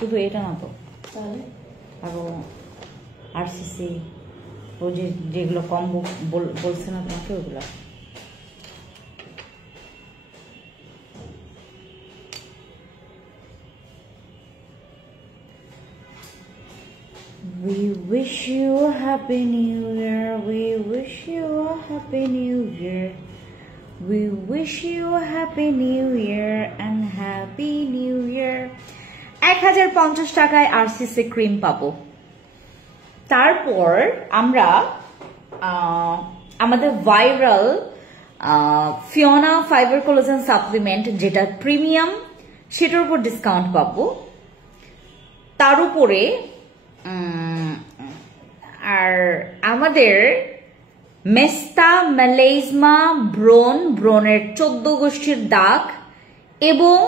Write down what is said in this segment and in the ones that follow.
শুধু এটা না তো, তাহলে আরো আরসিসি ও যেগুলো কম বলছে না তোমাকে ওগুলো। We wish you a happy new year. We wish you a happy new year. We wish you a happy new year and happy new year. 1050 টাকায় আরসিসি ক্রিম পাবো। তারপর আমরা আমাদের viral Fiona fibre collagen supplement যেটা premium, সেটার উপর discount পাবো। তার উপরে আর আমাদের মেস্তা মেলেজমা ব্রণের 14 গোষ্ঠীর দাগ এবং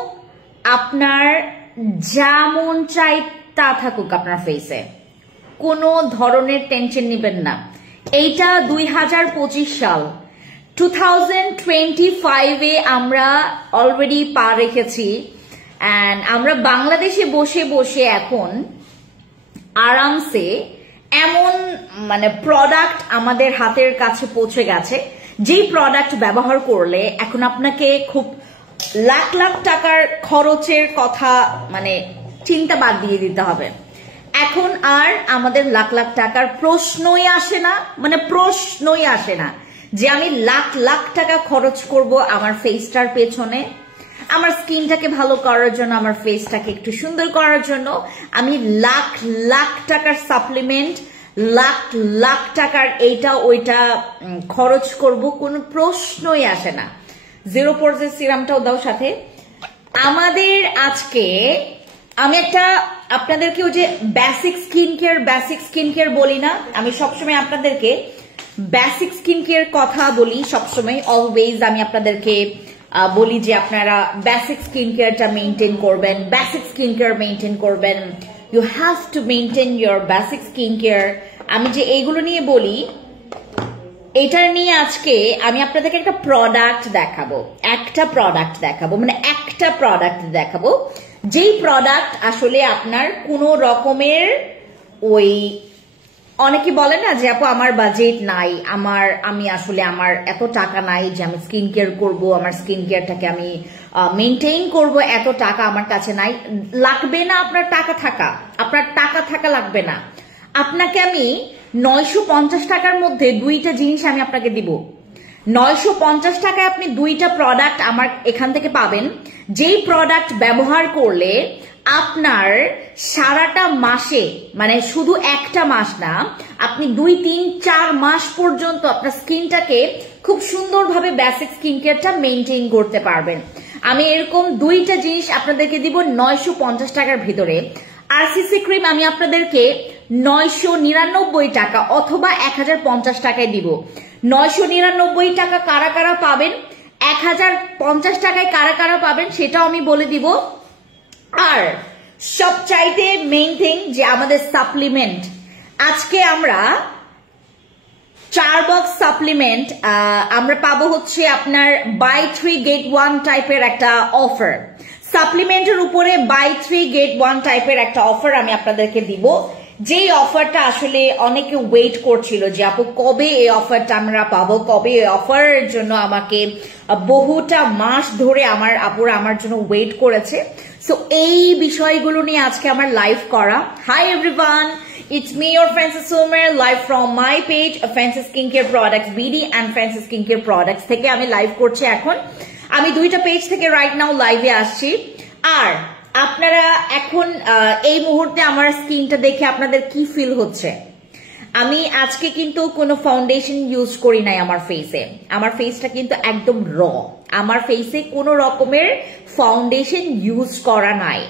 আপনার যেমন চাই তা থাকুক আপনার ফেসে, কোনো ধরনের টেনশন নেবেন না। এইটা 2025 সাল, 2025-এ আমরা অলরেডি পা রেখেছি। অ্যান্ড আমরা বাংলাদেশে বসে বসে এখন আরামসে এমন মানে প্রোডাক্ট আমাদের হাতের কাছে পৌঁছে গেছে, যেই প্রোডাক্ট ব্যবহার করলে এখন আপনাকে খুব লাখ লাখ টাকার খরচের কথা মানে চিন্তা বাদ দিয়ে দিতে হবে। এখন আর আমাদের লাখ লাখ টাকার প্রশ্নই আসে না, মানে প্রশ্নই আসে না যে আমি লাখ লাখ টাকা খরচ করব আমার ফেসটার পেছনে, আমার স্কিনটাকে ভালো করার জন্য, আমার ফেসটাকে একটু সুন্দর করার জন্য আমি লাখ লাখ টাকার সাপ্লিমেন্ট, লাখ লাখ টাকার এইটা ওইটা খরচ করব, কোনো প্রশ্নই আসে না। জিরো পোর্সের সিরামটাও দাও সাথে। আমাদের আজকে আমি একটা আপনাদেরকে ওই যে বেসিক স্কিন কেয়ার বলি না, আমি সবসময় আপনাদেরকে বেসিক স্কিন কেয়ার কথা বলি সবসময়, অলওয়েজ আমি আপনাদেরকে বলি যে আপনারা বেসিক স্কিন কেয়ারটা মেনটেন করবেন, বেসিক স্কিন কেয়ার মেনটেন করবেন, you have to maintain your basic skin care. আমি যে এইগুলো নিয়ে বলি, এটার নিয়ে আজকে আমি আপনাদেরকে একটা প্রোডাক্ট দেখাবো, মানে একটা প্রোডাক্ট দেখাবো, যেই প্রোডাক্ট আসলে আপনার কোনো রকমের ওই অনেকে বলে না যে আপু আমার বাজেট নাই, আমি আসলে আমার এত টাকা নাই যে আমি স্কিন কেয়ার করবো, আমার স্কিন কেয়ারটাকে আমি মেনটেইন করব, এত টাকা আমার কাছে নাই। লাগবে না আপনার টাকা থাকা লাগবে না। আপনাকে আমি 950 টাকার মধ্যে দুইটা জিনিস আমি আপনাকে দিব। 950 টাকায় আপনি দুইটা প্রোডাক্ট আমার এখান থেকে পাবেন, যেই প্রোডাক্ট ব্যবহার করলে আপনার সারাটা মাসে, মানে শুধু একটা মাস না, আপনি 2, 3, 4 মাস পর্যন্ত আপনার স্কিনটাকে খুব সুন্দরভাবে বেসিক স্কিন কেয়ারটা মেনটেইন করতে পারবেন। আমি এরকম দুইটা জিনিস আপনাদেরকে দিব 950 টাকার ভিতরে। আরসিসি ক্রিম আমি আপনাদেরকে 999 টাকা অথবা 1050 টাকায় দিব। 999 টাকা কারা কারা পাবেন, 1050 টাকায় কারা কারা পাবেন সেটাও আমি বলে দিব। আর সবচাইতে মেইন থিং যে আমাদের সাপ্লিমেন্ট, আজকে আমরা 4 বক্স সাপ্লিমেন্ট আমরা পাবো হচ্ছে আপনার বাই 3 গেট 1 টাইপের একটা অফার। সাপ্লিমেন্টের উপরে বাই 3 গেট 1 টাইপের একটা অফার আমি আপনাদেরকে দিব, যেই অফারটা আসলে অনেকে ওয়েট করছিল যে আপু কবে এই অফারটা আমরা পাবো, কবে এই অফারের জন্য আমাকে বহুটা মাস ধরে আমার আপুরা আমার জন্য ওয়েট করেছে। সো এই বিষয়গুলো নিয়ে আজকে আমার লাইভ করা। Hi everyone, it's me your Francis Sumer live from my page Francis Skincare Products BD and Francis Skincare Products থেকে আমি লাইভ করছি। এখন আমি দুইটা পেজ থেকে রাইট নাও লাইভে আসছি। আর আপনারা এখন এই মুহূর্তে আমার স্কিনটা দেখে আপনাদের কি ফিল হচ্ছে? আমি আজকে কিন্তু কোনো ফাউন্ডেশন ইউজ করি নাই আমার ফেসে, আমার ফেসটা কিন্তু একদম র, আমার ফেসে কোনো রকমের ফাউন্ডেশন ইউজ করা নাই।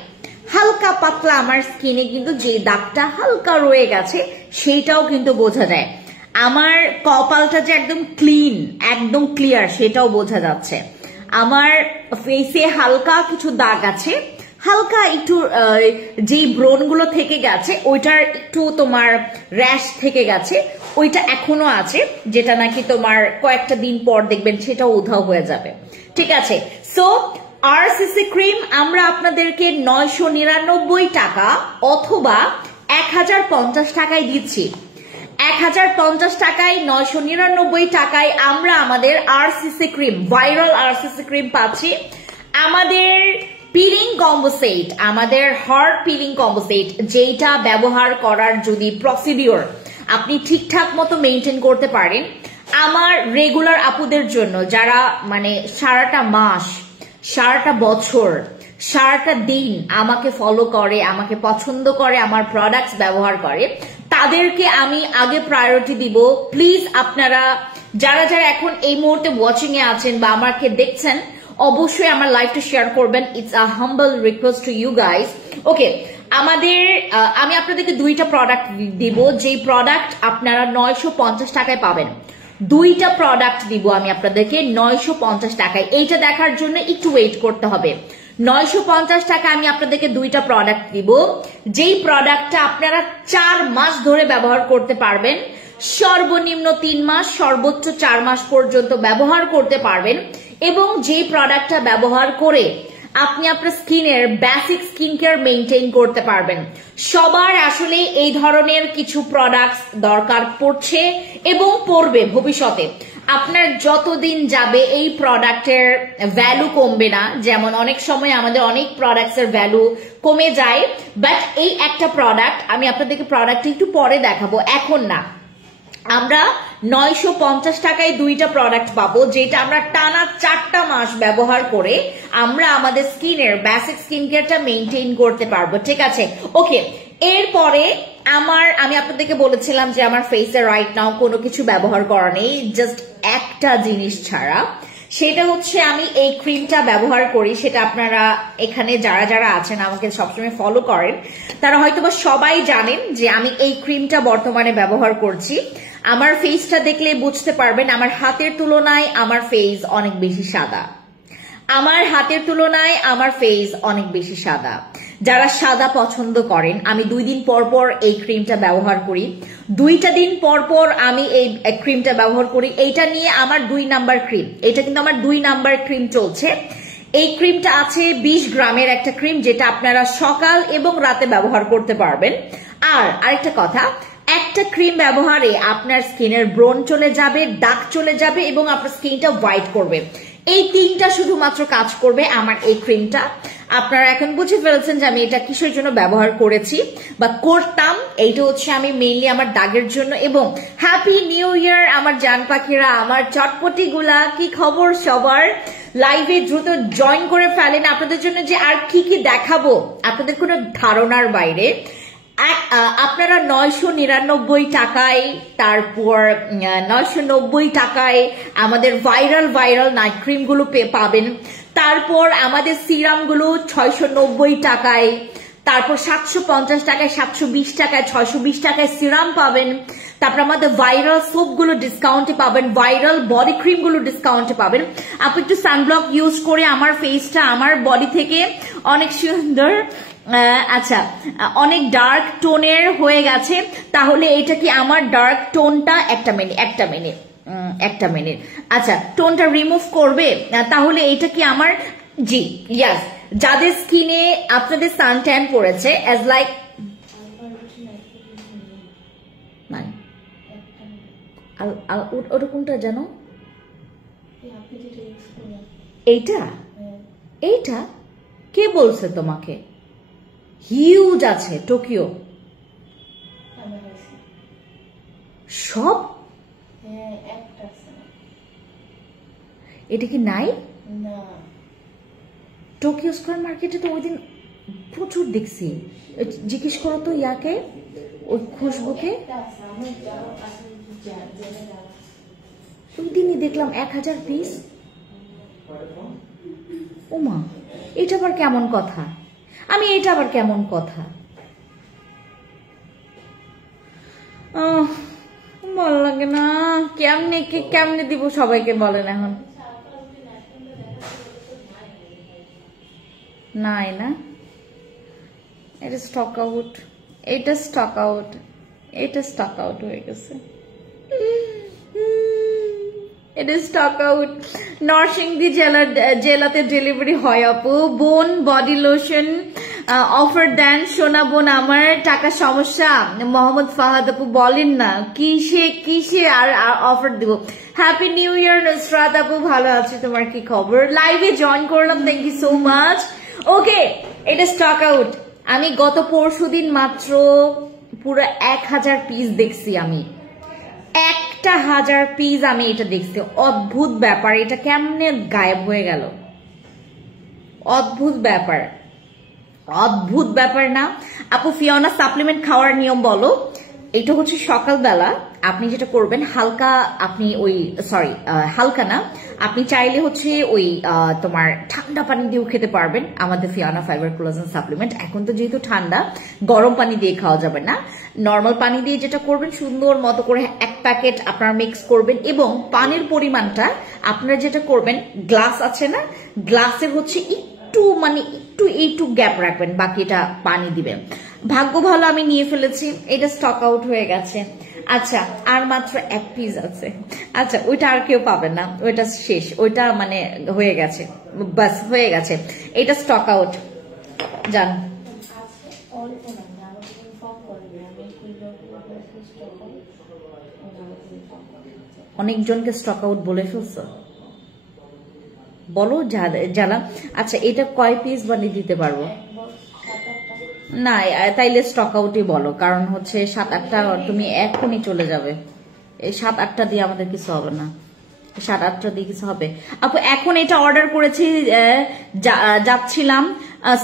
হালকা পাতলা আমার স্কিনে কিন্তু যে দাগটা হালকা রয়ে গেছে সেটাও কিন্তু বোঝা যায়। আমার কপালটা যে একদম ক্লিন, একদম ক্লিয়ার সেটাও বোঝা যাচ্ছে। আমার ফেসে হালকা কিছু দাগ আছে, হালকা একটু যে ব্রণগুলো থেকে গেছে ওইটার একটু তোমার র্যাশ থেকে গেছে, ওইটা এখনো আছে, যেটা নাকি তোমার কয়েকটা দিন পর দেখবেন সেটাও উধাও হয়ে যাবে। ঠিক আছে, সো আরসিসি ক্রিম আমরা আপনাদেরকে 999 টাকা অথবা 1050 টাকায় দিচ্ছি। 1050 টাকায় 999 টাকায় আমরা আমাদের RCC cream, viral RCC cream পাচ্ছি। আমাদের পিলিং কম্বো সেট, আমাদের হার্ড পিলিং কম্বো সেট, যেটা ব্যবহার করার যদি প্রসিডিওর আপনি ঠিকঠাক মতো মেনটেন করতে পারেন, আমার রেগুলার আপুদের জন্য যারা মানে সারাটা মাস, সারাটা বছর, সারাটা দিন আমাকে ফলো করে, আমাকে পছন্দ করে, আমার প্রোডাক্টস ব্যবহার করে, তাদেরকে আমি আগে প্রায়োরিটি দিব। প্লিজ আপনারা যারা যারা এখন এই মুহূর্তে ওয়াচিং এ আছেন বা আমাকে দেখছেন, অবশ্যই আমার লাইভটা শেয়ার করবেন। It's a humble request to you guys. Okay, আমি আপনাদেরকে দুইটা প্রোডাক্ট দিব, যেই প্রোডাক্ট আপনারা 950 টাকায় পাবেন। দুইটা প্রোডাক্ট দিব আমি আপনাদেরকে 950 টাকায়। এইটা দেখার জন্য একটু ওয়েট করতে হবে। 950 টাকা আমি আপনাদেরকে দুইটা প্রোডাক্ট দিব, যেই প্রোডাক্টটা আপনারা 4 মাস ধরে ব্যবহার করতে পারবেন। সর্বনিম্ন 3 মাস, সর্বোচ্চ 4 মাস পর্যন্ত ব্যবহার করতে পারবেন। এবং যেই প্রোডাক্টটা ব্যবহার করে আপনি আপনার স্কিনের বেসিক স্কিন কেয়ার মেইনটেইন করতে পারবেন। সবার আসলে এই ধরনের কিছু প্রোডাক্টস দরকার পড়ছে এবং পড়বে ভবিষ্যতে। আপনার যতদিন যাবে এই প্রোডাক্টের ভ্যালু কমবে না। যেমন অনেক সময় আমাদের অনেক প্রোডাক্টস এর ভ্যালু কমে যায়, বাট এই একটা প্রোডাক্ট, আমি আপনাদেরকে প্রোডাক্ট একটু পরে দেখাবো, এখন না। আমরা 950 টাকায় দুইটা প্রোডাক্ট পাবো, যেটা আমরা টানা 4টা মাস ব্যবহার করে আমরা আমাদের স্কিনের বেসিক স্কিন কেয়ারটা মেইনটেইন করতে পারবো। ঠিক আছে, ওকে। এরপরে আমি আপনাদেরকে বলেছিলাম যে আমার ফেসে রাইট নাও কোনো কিছু ব্যবহার করা নেই, জাস্ট একটা জিনিস ছাড়া, সেটা হচ্ছে আমি এই ক্রিমটা ব্যবহার করি। সেটা আপনারা এখানে যারা যারা আছেন, আমাকে সবসময় ফলো করেন, তারা হয়তোবা সবাই জানেন যে আমি এই ক্রিমটা বর্তমানে ব্যবহার করছি। আমার ফেসটা দেখলে বুঝতে পারবেন আমার হাতের তুলনায় আমার ফেস অনেক বেশি সাদা। আমার হাতের তুলনায় আমার ফেস অনেক বেশি সাদা। যারা সাদা পছন্দ করেন, আমি 2 দিন পর পর এই ক্রিমটা ব্যবহার করি। 2টা দিন পর পর আমি এই ক্রিমটা ব্যবহার করি। এইটা নিয়ে আমার 2 নাম্বার ক্রিম, এটা কিন্তু আমার 2 নাম্বার ক্রিম চলছে। এই ক্রিমটা আছে 20 গ্রামের একটা ক্রিম, যেটা আপনারা সকাল এবং রাতে ব্যবহার করতে পারবেন। আর আরেকটা কথা, একটা ক্রিম ব্যবহারে আপনার স্কিনের ব্রণ চলে যাবে, দাগ চলে যাবে এবং আপনার স্কিনটা হোয়াইট করবে। এই 3টা শুধুমাত্র কাজ করবে আমার এই ক্রিমটা। আপনারা এখন বুঝে ফেলছেন যে আমি এটা কিসের জন্য ব্যবহার করেছি বা করতাম। এইটা হচ্ছে আমি মেইনলি আমার দাগের জন্য। এবং হ্যাপি নিউ ইয়ার আমার জান পাখিরা, আমার চটপটি গুলা, কি খবর সবার? লাইভে দ্রুত জয়েন করে ফেলেন। আপনাদের জন্য যে আর কি কি দেখাবো আপনাদের কোনো ধারণার বাইরে। আপনারা 999 টাকায়, তারপর 990 টাকায় আমাদের ভাইরাল নাইট ক্রিম গুলো পাবেন। তারপর আমাদের সিরাম গুলো 690 টাকায়, তারপর 750 টাকায়, 720 টাকায়, 620 টাকায় সিরাম পাবেন। তারপর আমাদের ভাইরাল সোপ গুলো ডিসকাউন্টে পাবেন, ভাইরাল বডি ক্রিম গুলো ডিসকাউন্টে পাবেন। আপনি একটু সানব্লক ইউজ করে আমার ফেসটা আমার বডি থেকে অনেক সুন্দর, আচ্ছা অনেক ডার্ক টোনের হয়ে গেছে, তাহলে এটা কি আমার ডার্ক টোনটা একটা মিনিট আচ্ছা টোনটা রিমুভ করবে? তাহলে এটা কি আমার, জি ইয়াস, যাদের স্কিনে আপনাদের সান ট্যান পড়েছে, অ্যাজ লাইক ওটা কোনটা জানো? এইটা কে বলছে তোমাকে? হিউজ আছে টোকিও সব। এটা কি নাই? টোকিও স্কয়ার মার্কেটে তো ওই দিন প্রচুর দেখছি। জিজ্ঞেস করো তো ইয়াকে, ওই খুশবুকে। ওই দিনই দেখলাম 1000 পিস। ওমা, এটা আবার কেমন কথা? এটা আবার কেমন কথা? ভালো লাগে না। কেমনে দিব সবাইকে বলেন এখন? নাই না, এটা স্টক আউট, এটা স্টক আউট হয়ে গেছে। It is stock out. Narsingdi জেলাতে ডেলিভারি হয় আপু। বোন বডি লোশন অফার দেন। সোনা বোন আমার টাকা সমস্যা। মোহাম্মদ ফাহাদ আপু বলেন না কিসে আর অফার দিব। হ্যাপি নিউ ইয়ার নুসরাত আপু, ভালো আছি, তোমার কি খবর? লাইভে জয়েন করলাম, থ্যাংক ইউ সো মাচ। ওকে, এটা স্টক আউট। আমি গত পরশুদিন মাত্র পুরো 1000 পিস দেখছি। আমি 1000 পিস আমি এটা দেখছি। অদ্ভুত ব্যাপার, এটা কেমনে গায়েব হয়ে গেল? অদ্ভুত ব্যাপার, অদ্ভুত ব্যাপার না আপু? ফিওনা সাপ্লিমেন্ট খাওয়ার নিয়ম বলো। এটা হচ্ছে সকালবেলা আপনি যেটা করবেন, হালকা আপনি ওই হালকা না, আপনি চাইলে হচ্ছে ওই তোমার ঠান্ডা পানি দিয়েও খেতে পারবেন আমাদের ফিওনা ফাইবার কোলাজেন সাপ্লিমেন্ট। এখন তো যেহেতু ঠান্ডা, গরম পানি দিয়ে খাওয়া যাবে না, নর্মাল পানি দিয়ে যেটা করবেন সুন্দর মতো করে 1 প্যাকেট আপনারা মিক্স করবেন। এবং পানির পরিমাণটা আপনারা যেটা করবেন, গ্লাস আছে না, গ্লাসের হচ্ছে একটু এইটু গ্যাপ রাখবেন, বাকিটা পানি দিবেন। ভাগ্য ভালো আমি নিয়ে ফেলেছি, এটা স্টক আউট হয়ে গেছে। আচ্ছা, আর মাত্র 1 পিস আছে। আচ্ছা, ওইটা আর কেউ পাবে না, ওইটা শেষ, ওইটা মানে হয়ে গেছে, বাস হয়ে গেছে, এটা স্টক আউট। জান অনেকজনকে স্টক আউট বলে ফেলছো, বলো জ্বালা। আচ্ছা, এটা কয় পিস বানিয়ে দিতে পারবো? না, তাইলে স্টক আউটই বলো, কারণ হচ্ছে 7-8টা তুমি এখনই চলে যাবে। এই 7-8টা দিয়ে আমাদের কিছু হবে না, 7-8টা দিয়ে কিছু হবে আপু। এখন এটা অর্ডার করেছি, যাচ্ছিলাম।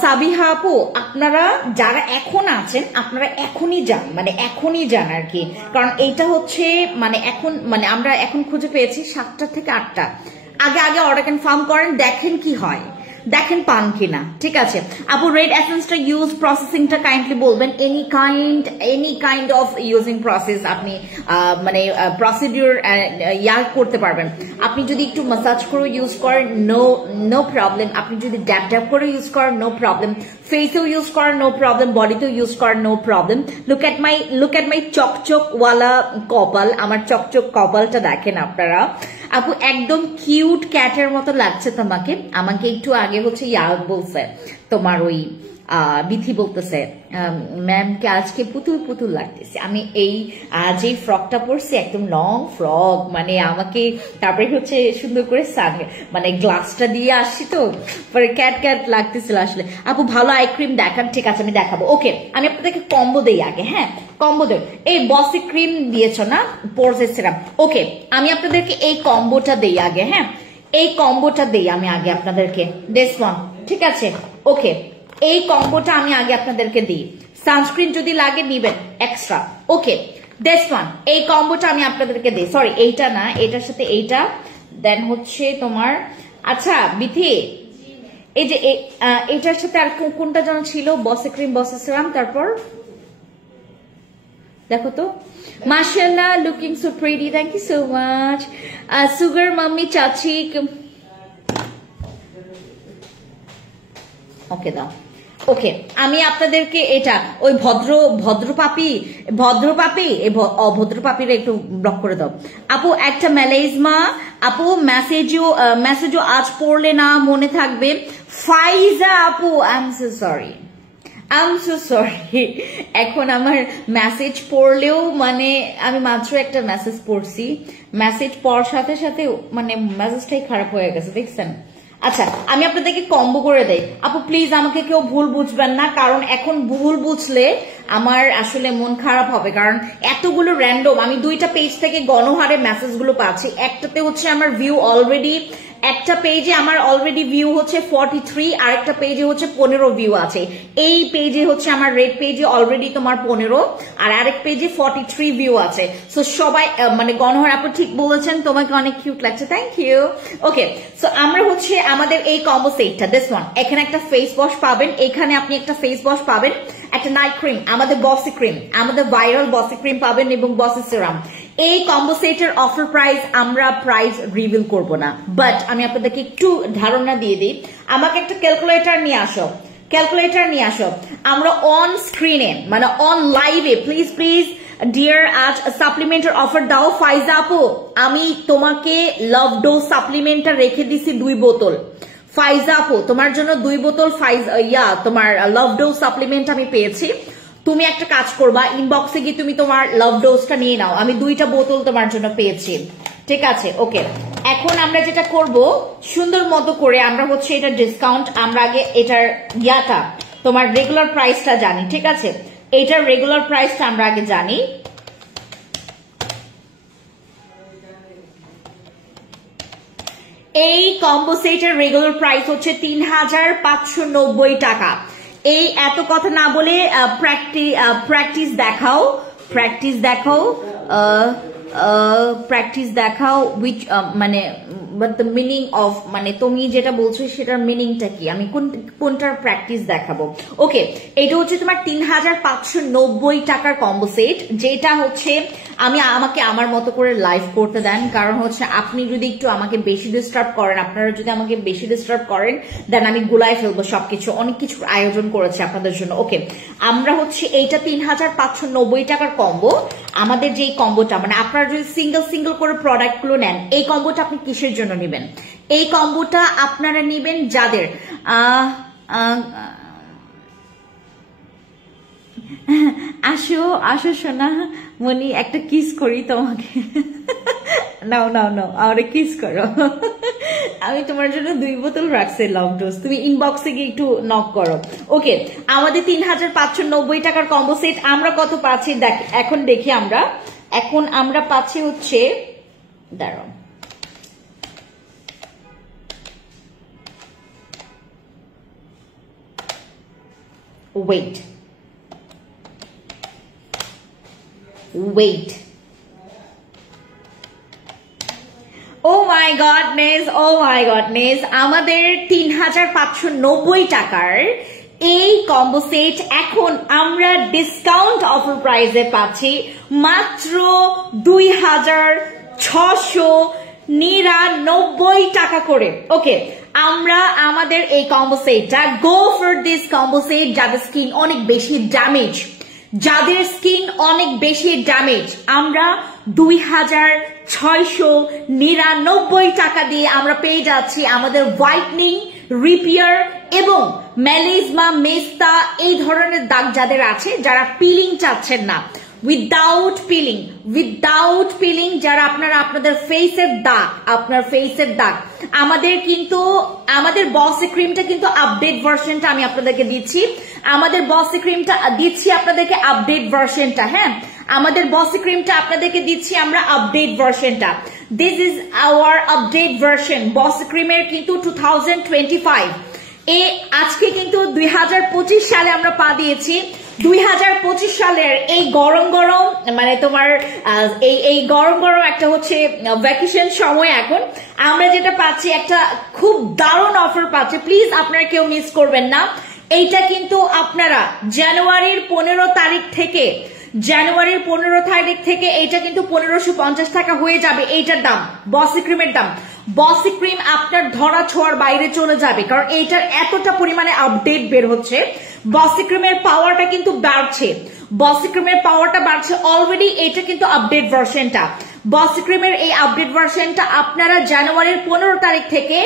সাবিহা আপু, আপনারা যারা এখন আছেন আপনারা এখনই যান, মানে এখনই যান আর কি, কারণ এইটা হচ্ছে মানে এখন মানে আমরা এখন খুঁজে পেয়েছি 7টা থেকে 8টা। আগে অর্ডার কনফার্ম করেন, দেখেন কি হয়, দেখেন পান কিনা, ঠিক আছে আপু। রেড এসেন্সটা ইউজ প্রসেসিংটা কাইন্ডলি বলবেন। Any kind of using process আপনি মানে প্রসিডিউর করতে পারবেন। আপনি যদি একটু মাসাজ করে ইউজ করেন, নো প্রবলেম। আপনি যদি ড্যাপ করে ইউজ করেন, নো প্রবলেম। ফেসেও ইউজ করেন, নো প্রবলেম। বডিতেও ইউজ করেন, নো প্রবলেম। লুক এট মাই চকচক ওয়ালা কপাল, আমার চকচক কপালটা দেখেন আপনারা আপু, একদম কিউট ক্যাটের মতো লাগছে তোমাকে। আমাকে একটু আগে হচ্ছে বলছে তোমার ওই বিথি বলতেছে, ম্যামকে আজকে পুতুল লাগতেছে। আমি এই যে ফ্রকটা পরছি একদম লং ফ্রক, মানে আমাকে তারপরে হচ্ছে সুন্দর করে মানে গ্লাসটা দিয়ে আসছি তো, পরে ক্যাট লাগতেছিল আসলে। আপু ভালো আই ক্রিম দেখান, ঠিক আছে আমি দেখাবো। ওকে, আমি আপনাদেরকে কম্বো দেই আগে। হ্যাঁ, কম্বো দেই। এই বসি ক্রিম দিয়েছ না, পোরস সিরাম। ওকে, আমি আপনাদেরকে এই কম্বোটা দেই আগে। হ্যাঁ, এই কম্বোটা দেই আমি আগে আপনাদেরকে, দিস ওয়ান, ঠিক আছে? ওকে, এই কম্বোটা আমি আগে আপনাদেরকে দিই। সানস্ক্রিন যদি লাগে নিবেন এক্সট্রা। ওকে, দিস ওয়ান, এই কম্বোটা আমি আপনাদেরকে দিই। সরি, এইটা না, এটার সাথে এইটা, দেন হচ্ছে তোমার। আচ্ছা বিথি, এই যে এইটার সাথে আর কোনটা যেন ছিল? বসে ক্রিম, বসে সিরাম, তারপর দেখো তো। মাশাআল্লাহ, looking so pretty, thank you so much. Sugar mummy চাচি, ওকে দাও। ওকে, আমি আপনাদেরকে এটা ওই ভদ্রপাপি অভদ্রপাপিরা একটু ব্লক করে দাও আপু। একটা ম্যালেজমা আপু, মেসেজও আজ পড়লে না মনে থাকবে। ফাইজা আপু, আই এম সো সরি। এখন আমার মেসেজ পড়লেও মানে আমি মাত্র একটা মেসেজ পড়ছি, মেসেজ পড়ার সাথে সাথে মানে মেসেজটাই খারাপ হয়ে গেছে, দেখছেন? আচ্ছা, আমি আপনাদেরকে কম্বো করে দেই আপু, প্লিজ আমাকে কেউ ভুল বুঝবেন না, কারণ এখন ভুল বুঝলে আমার আসলে মন খারাপ হবে, কারণ এতগুলো র্যান্ডম। আমি 2টা পেজ থেকে গণহারে মেসেজগুলো পাচ্ছি। একটাতে হচ্ছে আমার ভিউ অলরেডি, একটা পেজে আমার অলরেডি ভিউ হচ্ছে 43, আর একটা পেজে হচ্ছে 15 ভিউ আছে। এই পেজে হচ্ছে আমার রেড পেজে অলরেডি তোমার 15, আর আরেক পেজে 43 ভিউ আছে। সো সবাই মানে গণহার আপু ঠিক বলেছেন, তোমাকে অনেক কিউট লাগছে, থ্যাংক ইউ। ওকে, সো আমরা হচ্ছে আমাদের এই কম্বো সেটটা, দিস ওয়ান, এখানে একটা ফেস ওয়াশ পাবেন, এখানে আপনি একটা ফেস ওয়াশ পাবেন, একটা নাইট ক্রিম, আমাদের বসি ক্রিম, আমাদের ভাইরাল বসি ক্রিম পাবেন, এবং বসি সিরাম। এই কম্বো সেটের অফার প্রাইস আমরা প্রাইস রিভিল করব না, বাট আমি আপনাদেরকে একটু ধারণা দিয়ে দিই। আমাকে একটা ক্যালকুলেটর নিয়ে আসো, আমরা অন স্ক্রিনে মানে অন লাইভে প্লিজ ডিয়ার আজ সাপ্লিমেন্টের অফার দাও ফাইজা আপু, আমি তোমাকে লাভ ডোজ সাপ্লিমেন্টটা রেখে দিছি 2 বোতল। ফাইজা আপু তোমার জন্য 2 বোতল তোমার লাভ ডোজ সাপ্লিমেন্ট আমি পেয়েছি। তুমি একটা কাজ করবা, ইনবক্সে গিয়ে তুমি তোমার লাভ ডোজটা নিয়ে নাও, আমি 2টা বোতল তোমার জন্য পেয়েছি। ঠিক আছে, ওকে। এখন আমরা যেটা করব, সুন্দর মতো করে আমরা হচ্ছে এটা ডিসকাউন্ট, আমরা আগে এটার তোমার রেগুলার প্রাইসটা জানি। ঠিক আছে, এটার রেগুলার প্রাইসটা আমরা আগে জানি। এই কম্বো সেটের রেগুলার প্রাইস হচ্ছে 3590 টাকা। এই এত কথা না বলে প্র্যাকটিস দেখাও, উইচ মানে বাট দ্য মিনিং অফ, মানে তুমি যেটা বলছো সেটার মিনিংটা কি, আমি কোনটার প্র্যাকটিস দেখাবো। ওকে, এটা হচ্ছে তোমার 3590 টাকার কম্বো সেট, যেটা হচ্ছে আমাকে আমার মতো করে লাইভ করতে দেন, কারণ হচ্ছে আপনি যদি একটু আমাকে বেশি ডিস্টার্ব করেন, আপনারা যদি আমাকে বেশি ডিস্টার্ব করেন, দেন আমি গুলাই ফেলবো সবকিছু। অনেক কিছুর আয়োজন করেছে আপনাদের জন্য। ওকে, আমরা হচ্ছে এইটা 3590 টাকার কম্বো। আমাদের যে কম্বোটা, মানে আপনারা যদি সিঙ্গেল করে প্রোডাক্ট গুলো নেন, এই কম্বোটা আপনি কিসের জন্য নেবেন? এই কম্বোটা আপনারা নেবেন যাদের আসো সোনা মনি, একটা কিস করি তোমাকে। নাও আমারে কিস করো। আমি তোমার জন্য 2 বোতল রাখছি লাভ ডোজ, তুমি ইনবক্সে গিয়ে একটু নক করো। ওকে, আমাদের 3590 টাকার কম্বো সেট আমরা কত পাচ্ছি এখন দেখি। এখন আমরা পাচ্ছি হচ্ছে, দাঁড়াও, ওয়েট ও মাই গডনেস, আমাদের 3590 টাকার এই কম্বো সেট এখন আমরা ডিসকাউন্ট অফার প্রাইসে পাচ্ছি মাত্র 2699 টাকা করে। ওকে, আমরা আমাদের এই কম্বো সেটটা, গো ফর দিস কম্বো সেট, যাদের স্কিন অনেক বেশি ড্যামেজ, আমরা 2699 টাকা দিয়ে আমরা পেয়ে যাচ্ছি আমাদের হোয়াইটনিং, রিপেয়ার এবং মেলিজমা, মেস্তা এই ধরনের দাগ যাদের আছে, যারা পিলিং চাচ্ছেন না, উইদাউট পিলিং, যারা আপনারা আপনাদের ফেসের দাগ, আমাদের বস ক্রিমটা কিন্তু আপডেট ভার্সনটা আমি আপনাদেরকে দিচ্ছি। আমাদের বস ক্রিমটা দিচ্ছি আপনাদেরকে আপডেট ভার্সনটা। হ্যাঁ, আমাদের বস ক্রিমটা আপনাদেরকে দিচ্ছি আমরা আপডেট ভার্সনটা। This is our update version boss ক্রিমের, কিন্তু 2025 আজকে কিন্তু 2025 সালে আমরা পা দিয়েছি। 2025 সালের এই গরম মানে তোমার এই গরম একটা হচ্ছে ভ্যাকেশন সময়, এখন আমরা যেটা পাচ্ছি একটা খুব দারুণ অফার পাচ্ছি। প্লিজ আপনারা কেউ মিস করবেন না। এইটা কিন্তু আপনারা জানুয়ারির 15 তারিখ থেকে এটা কিন্তু 1550 টাকা হয়ে যাবে। এইটার দাম, বসি ক্রিমের দাম, বসি ক্রিম আপনার ধরা ছোঁয়ার বাইরে চলে যাবে, কারণ এইটার এতটা পরিমাণে আপডেট বের হচ্ছে। বসি ক্রিমের পাওয়ারটা কিন্তু বাড়ছে, অলরেডি এটা কিন্তু আপডেট ভার্সনটা। বসি ক্রিমের এই আপডেট ভার্সনটা আপনারা জানুয়ারির 15 তারিখ থেকে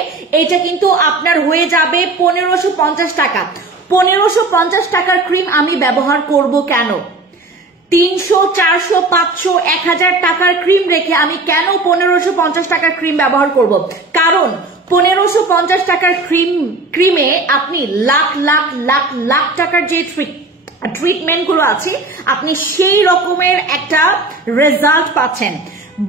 এটা কিন্তু আপনার হয়ে যাবে 1550 টাকা। 1550 টাকার ক্রিম আমি ব্যবহার করব কেন? 300, 400, 500, 1000 টাকার ক্রিম রেখে আমি কেন 1550 টাকার ক্রিম ব্যবহার করব? কারণ 1550 টাকার ক্রিমে আপনি লাখ টাকার যে ট্রিটমেন্ট গুলো আছে, আপনি সেই রকমের একটা রেজাল্ট পাচ্ছেন।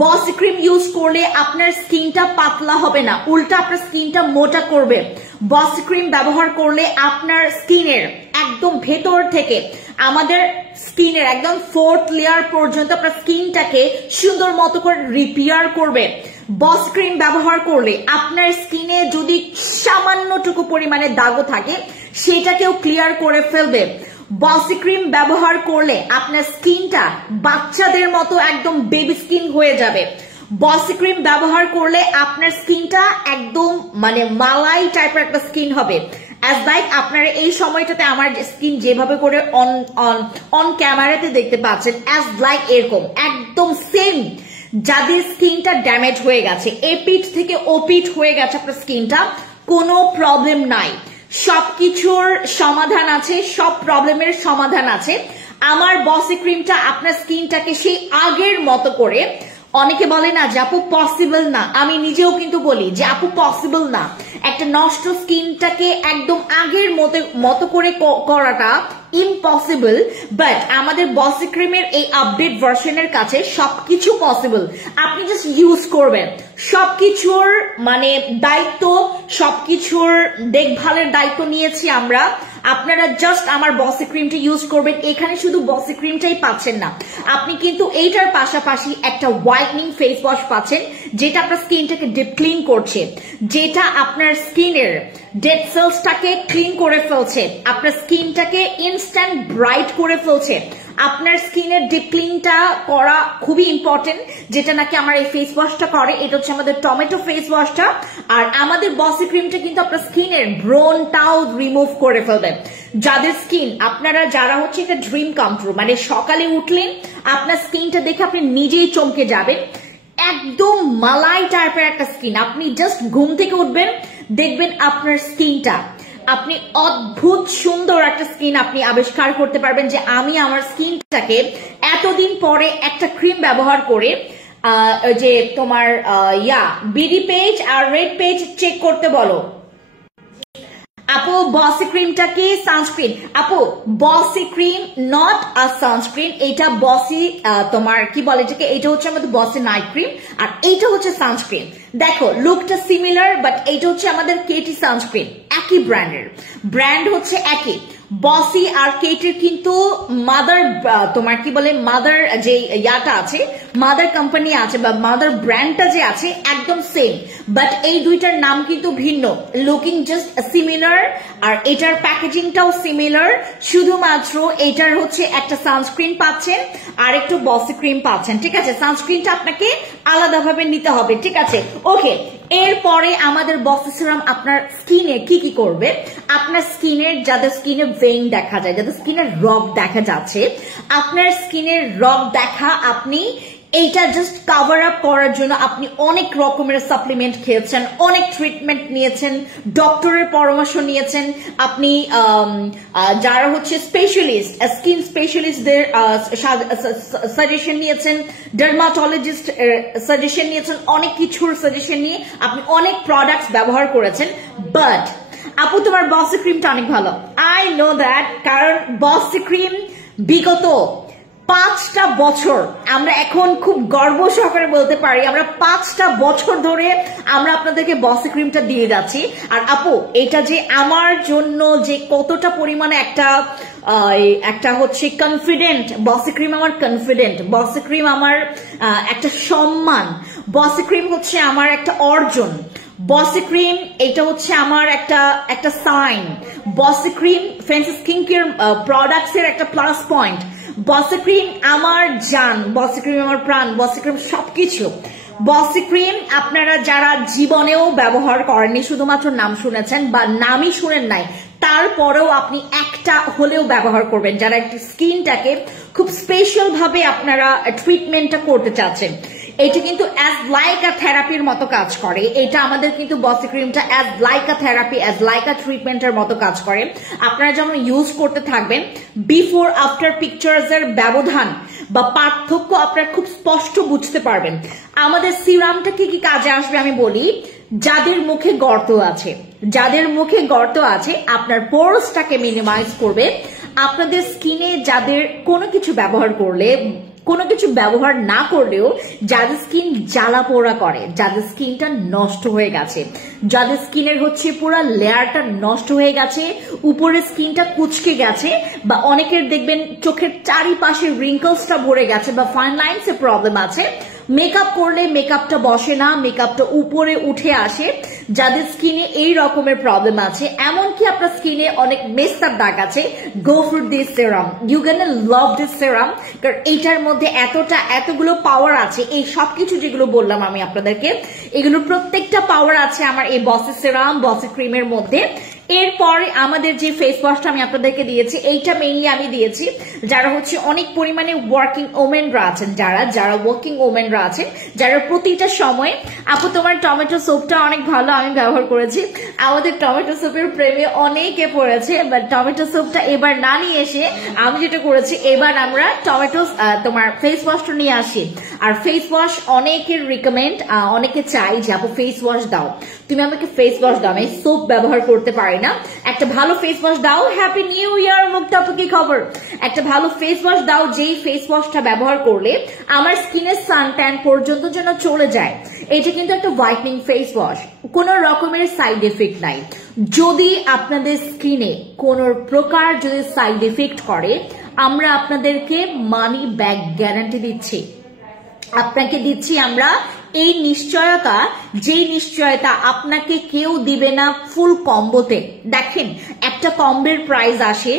বসি ক্রিম ইউজ করলে আপনার স্কিনটা পাতলা হবে না, উল্টা আপনার স্কিনটা মোটা করবে। বসি ক্রিম ব্যবহার করলে আপনার স্কিনের একদম ভেতর থেকে আমাদের স্কিনের একদম 4th লেয়ার পর্যন্ত আপনার স্কিনটাকে সুন্দর মতো করে রিপেয়ার করবে। বসি ক্রিম ব্যবহার করলে আপনার স্কিনে যদি সামান্যটুকু পরিমাণে দাগও থাকে সেটাকেও ক্লিয়ার করে ফেলবে। বসি ক্রিম ব্যবহার করলে আপনার স্কিনটা বাচ্চাদের মতো একদম বেবি স্কিন হয়ে যাবে। বসি ক্রিম ব্যবহার করলে আপনার স্কিনটা একদম মানে মালাই টাইপের একটা স্কিন হবে, অ্যাজ লাইক আপনারা এই সময়টাতে আমার স্কিন যেভাবে করে অন ক্যামেরাতে দেখতে পাচ্ছেন, অ্যাজ লাইক এরকম একদম সেম। যাদের স্কিনটা ড্যামেজ হয়ে গেছে, এপিট থেকে ওপিট হয়ে গেছে আপনার স্কিনটা, কোনো প্রবলেম নাই, সবকিছুর সমাধান আছে, সব প্রবলেমের সমাধান আছে। আমার বসি ক্রিমটা আপনার স্কিনটাকে সেই আগের মতো করে, অনেকে বলে না যে আপু পসিবল না, আমি নিজেও কিন্তু বলি যে আপু পসিবল না, একটা নষ্ট স্কিনটাকে একদম আগের মতো করে করাটা ইম্পসিবল, বাট আমাদের বসি ক্রিমের এই আপডেট ভার্সনের কাছে সবকিছু পসিবল। আপনি জাস্ট ইউজ করবেন, সবকিছুর মানে দায়িত্ব, সবকিছুর দেখভালের দায়িত্ব নিয়েছি আমরা। আপনারা জাস্ট আমার বসি ক্রিমটা ইউজ করবেন। এখানে শুধু বসি ক্রিমটাই পাচ্ছেন না, আপনি কিন্তু এইটার পাশাপাশি একটা হোয়াইটনিং ফেস ওয়াশ পাচ্ছেন, যেটা আপনার স্কিনটাকে ডিপ ক্লিন করছে, যেটা আপনার স্কিনের ডেড সেলসটাকে ক্লিন করে ফেলছে, আপনার স্কিনটাকে ইনস্ট্যান্ট ব্রাইট করে ফেলছে। আপনার স্কিনের ডিপ ক্লিনটা করা খুবই ইম্পর্টেন্ট, যেটা নাকি আমার এই ফেস ওয়াশটা করে। এটা হচ্ছে আমাদের টমেটো ফেস ওয়াশটা। আর আমাদের বসি ক্রিমটা কিন্তু আপনার স্কিনের ব্রনটাও রিমুভ করে ফেলবে। যাদের স্কিন, আপনারা যারা হচ্ছে এটা ড্রিম কাম ট্রু, মানে সকালে উঠলেন আপনার স্কিনটা দেখে আপনি নিজেই চমকে যাবেন, একদম মালাই টাইপের একটা স্কিন। আপনি জাস্ট ঘুম থেকে উঠবেন, দেখবেন আপনার স্কিনটা, আপনি অদ্ভুত সুন্দর একটা স্কিন আপনি আবিষ্কার করতে পারবেন যে আমি আমার স্কিনটাকে এতদিন পরে একটা ক্রিম ব্যবহার করে, যে তোমার বিডি পেজ আর রেড পেজ চেক করতে বলো। আপু বসি ক্রিমটা কি সানস্ক্রিন? আপু বসি ক্রিম নট আ সানস্ক্রিন, এটা বসি তোমার কি বলে এটাকে, এটা হচ্ছে আমাদের বসি নাইট ক্রিম, আর এইটা হচ্ছে সানস্ক্রিন। দেখো লুকটা সিমিলার, বাট এইটা হচ্ছে আমাদের কেটি সানস্ক্রিন, একই ব্র্যান্ডের, ব্র্যান্ড হচ্ছে একই। বসি আর কেটির কিন্তু মাদার তোমার কি বলে মাদার যে ইয়াটা আছে, মাদার কোম্পানি আছে বা মাদার ব্র্যান্ডটা যে আছে একদম সেম, বাট এই দুইটার নাম কিন্তু ভিন্ন, লুকিং জাস্ট সিমিলার, আর এটার প্যাকেজিংটাও সিমিলার, শুধুমাত্র এটার হচ্ছে একটা সানস্ক্রিন পাচ্ছেন আর একটু বসি ক্রিম পাচ্ছেন, ঠিক আছে? সানস্ক্রিনটা আপনাকে আলাদাভাবে নিতে হবে, ঠিক আছে? ওকে, এরপরে আমাদের বসি সিরাম আপনার স্কিনে কি কি করবে? আপনার স্কিনের, যাদের স্কিনে ভেইন দেখা যায়, যাদের স্কিনের রগ দেখা যাচ্ছে, আপনার স্কিনের রগ দেখা, আপনি এইটা জাস্ট কভার আপ করার জন্য আপনি অনেক রকমের সাপ্লিমেন্ট খেয়েছেন, অনেক ট্রিটমেন্ট নিয়েছেন, ডক্টরের পরামর্শ নিয়েছেন, আপনি যারা হচ্ছে স্পেশালিস্ট, স্কিন স্পেশালিস্টদের সাজেশন নিয়েছেন, ডার্মাটোলজিস্ট সাজেশন নিয়েছেন, অনেক কিছুর সাজেশন নিয়ে আপনি অনেক প্রোডাক্টস ব্যবহার করেছেন, বাট আপু তোমার বসি ক্রিমটা অনেক ভালো। আই নো দ্যাট, কারণ বসি ক্রিম বিগত 5টা বছর, আমরা এখন খুব গর্ব সহকারে বলতে পারি, আমরা 5টা বছর ধরে আমরা আপনাদেরকে বসি ক্রিমটা দিয়ে যাচ্ছি। আর আপু এটা যে আমার জন্য যে কতটা পরিমাণে একটা হচ্ছে কনফিডেন্ট, বসি ক্রিম আমার কনফিডেন্ট, বসি ক্রিম আমার একটা সম্মান, বসি ক্রিম হচ্ছে আমার একটা অর্জন, বসি ক্রিম এটা হচ্ছে আমার একটা সাইন, বসি cream fancy skin care products এর একটা প্লাস পয়েন্ট, বসি ক্রিম আমার জান, বসি ক্রিম আমার প্রাণ, বসি ক্রিম সবকিছু। বসি ক্রিম আপনারা যারা জীবনেও ব্যবহার করেননি, শুধুমাত্র নাম শুনেছেন বা নামই শুনেন নাই, তারপরেও আপনি একটা হলেও ব্যবহার করবেন, যারা একটু স্কিনটাকে খুব স্পেশাল ভাবে আপনারা ট্রিটমেন্টটা করতে চাচ্ছেন। এটা কিন্তু অ্যাজ লাইক আ থেরাপির মতো কাজ করে, এটা আমাদের কিন্তু বসি ক্রিমটা অ্যাজ লাইক আ থেরাপি, অ্যাজ লাইক আ ট্রিটমেন্টের মতো কাজ করে। আপনারা যখন ইউজ করতে থাকবেন, বিফোর আফটার পিকচার্স এর ব্যবধান বা পার্থক্য আপনারা খুব স্পষ্ট বুঝতে পারবেন। আমাদের সিরামটা কি কি কাজে আসবে আমি বলি। যাদের মুখে গর্ত আছে, যাদের মুখে গর্ত আছে, আপনার পোরসটাকে মিনিমাইজ করবে। আপনাদের স্কিনে যাদের কোনো কিছু ব্যবহার করলে, কোনো কিছু ব্যবহার না করলেও যাদের স্কিন জ্বালা পোড়া করে, যাদের স্কিনটা নষ্ট হয়ে গেছে, যাদের স্কিনের হচ্ছে পুরো লেয়ারটা নষ্ট হয়ে গেছে, উপরের স্কিনটা কুচকে গেছে, বা অনেকের দেখবেন চোখের চারিপাশে রিঙ্কলসটা ভরে গেছে, বা ফাইন লাইনস এর প্রবলেম আছে, মেকআপ করলে মেকআপটা বসে না, মেকআপটা উপরে উঠে আসে, যাদের স্কিনে এই রকমের প্রবলেম আছে, এমনকি আপনার স্কিনে অনেক মেস্তার দাগ আছে, go for this serum, you gonna love this serum, কারণ এইটার মধ্যে এতগুলো পাওয়ার আছে। এই সবকিছু যেগুলো বললাম আমি আপনাদেরকে, এগুলো প্রত্যেকটা পাওয়ার আছে আমার এই বসি সেরাম, বসি ক্রিমের মধ্যে। এরপরে আমাদের যে ফেস ওয়াশটা আমি আপনাদেরকে দিয়েছি, এইটা মেইনলি আমি দিয়েছি যারা হচ্ছে অনেক পরিমাণে ওয়ার্কিং ওমেনরা আছেন, যারা ওয়ার্কিং ওমেনরা আছেন, যারা প্রতিটা সময় আপু তোমার টমেটো স্যুপটা অনেক ভালো, আমি ব্যবহার করেছি। আমাদের টমেটো স্যুপের প্রেমে অনেকে পড়েছে, বাট টমেটো স্যুপটা এবার না নিয়ে এসে আমি যেটা করেছি, এবার আমরা টমেটো তোমার ফেস ওয়াশটা নিয়ে আসি। আর ফেস ওয়াশ অনেকের রিকমেন্ড, অনেকে চাই যে আপু ফেস ওয়াশ দাও, তুমি আমাকে ফেস ওয়াশ দাও, আমি সোপ ব্যবহার করতে পারি না, একটা ভালো ফেস ওয়াশ দাও। হ্যাপি নিউ ইয়ার মুক্তা আপু, কি খবর? একটা ভালো ফেস ওয়াশ দাও, যেই ফেস ওয়াশটা ব্যবহার করলে আমার স্কিনের সান ট্যান পর্যন্ত যেন চলে যায়। এটা কিন্তু একটা হোয়াইটনিং ফেস ওয়াশ, কোন রকমের সাইড এফেক্ট নাই। যদি আপনাদের স্কিনে কোন প্রকার যদি সাইড এফেক্ট করে, আমরা আপনাদেরকে মানি ব্যাক গ্যারান্টি দিচ্ছি, আপনাকে দিচ্ছি আমরা এই নিশ্চয়তা, যে নিশ্চয়তা আপনাকে কেউ দিবে না ফুল কম্বোতে। দেখেন, একটা কম্বের প্রাইস আসে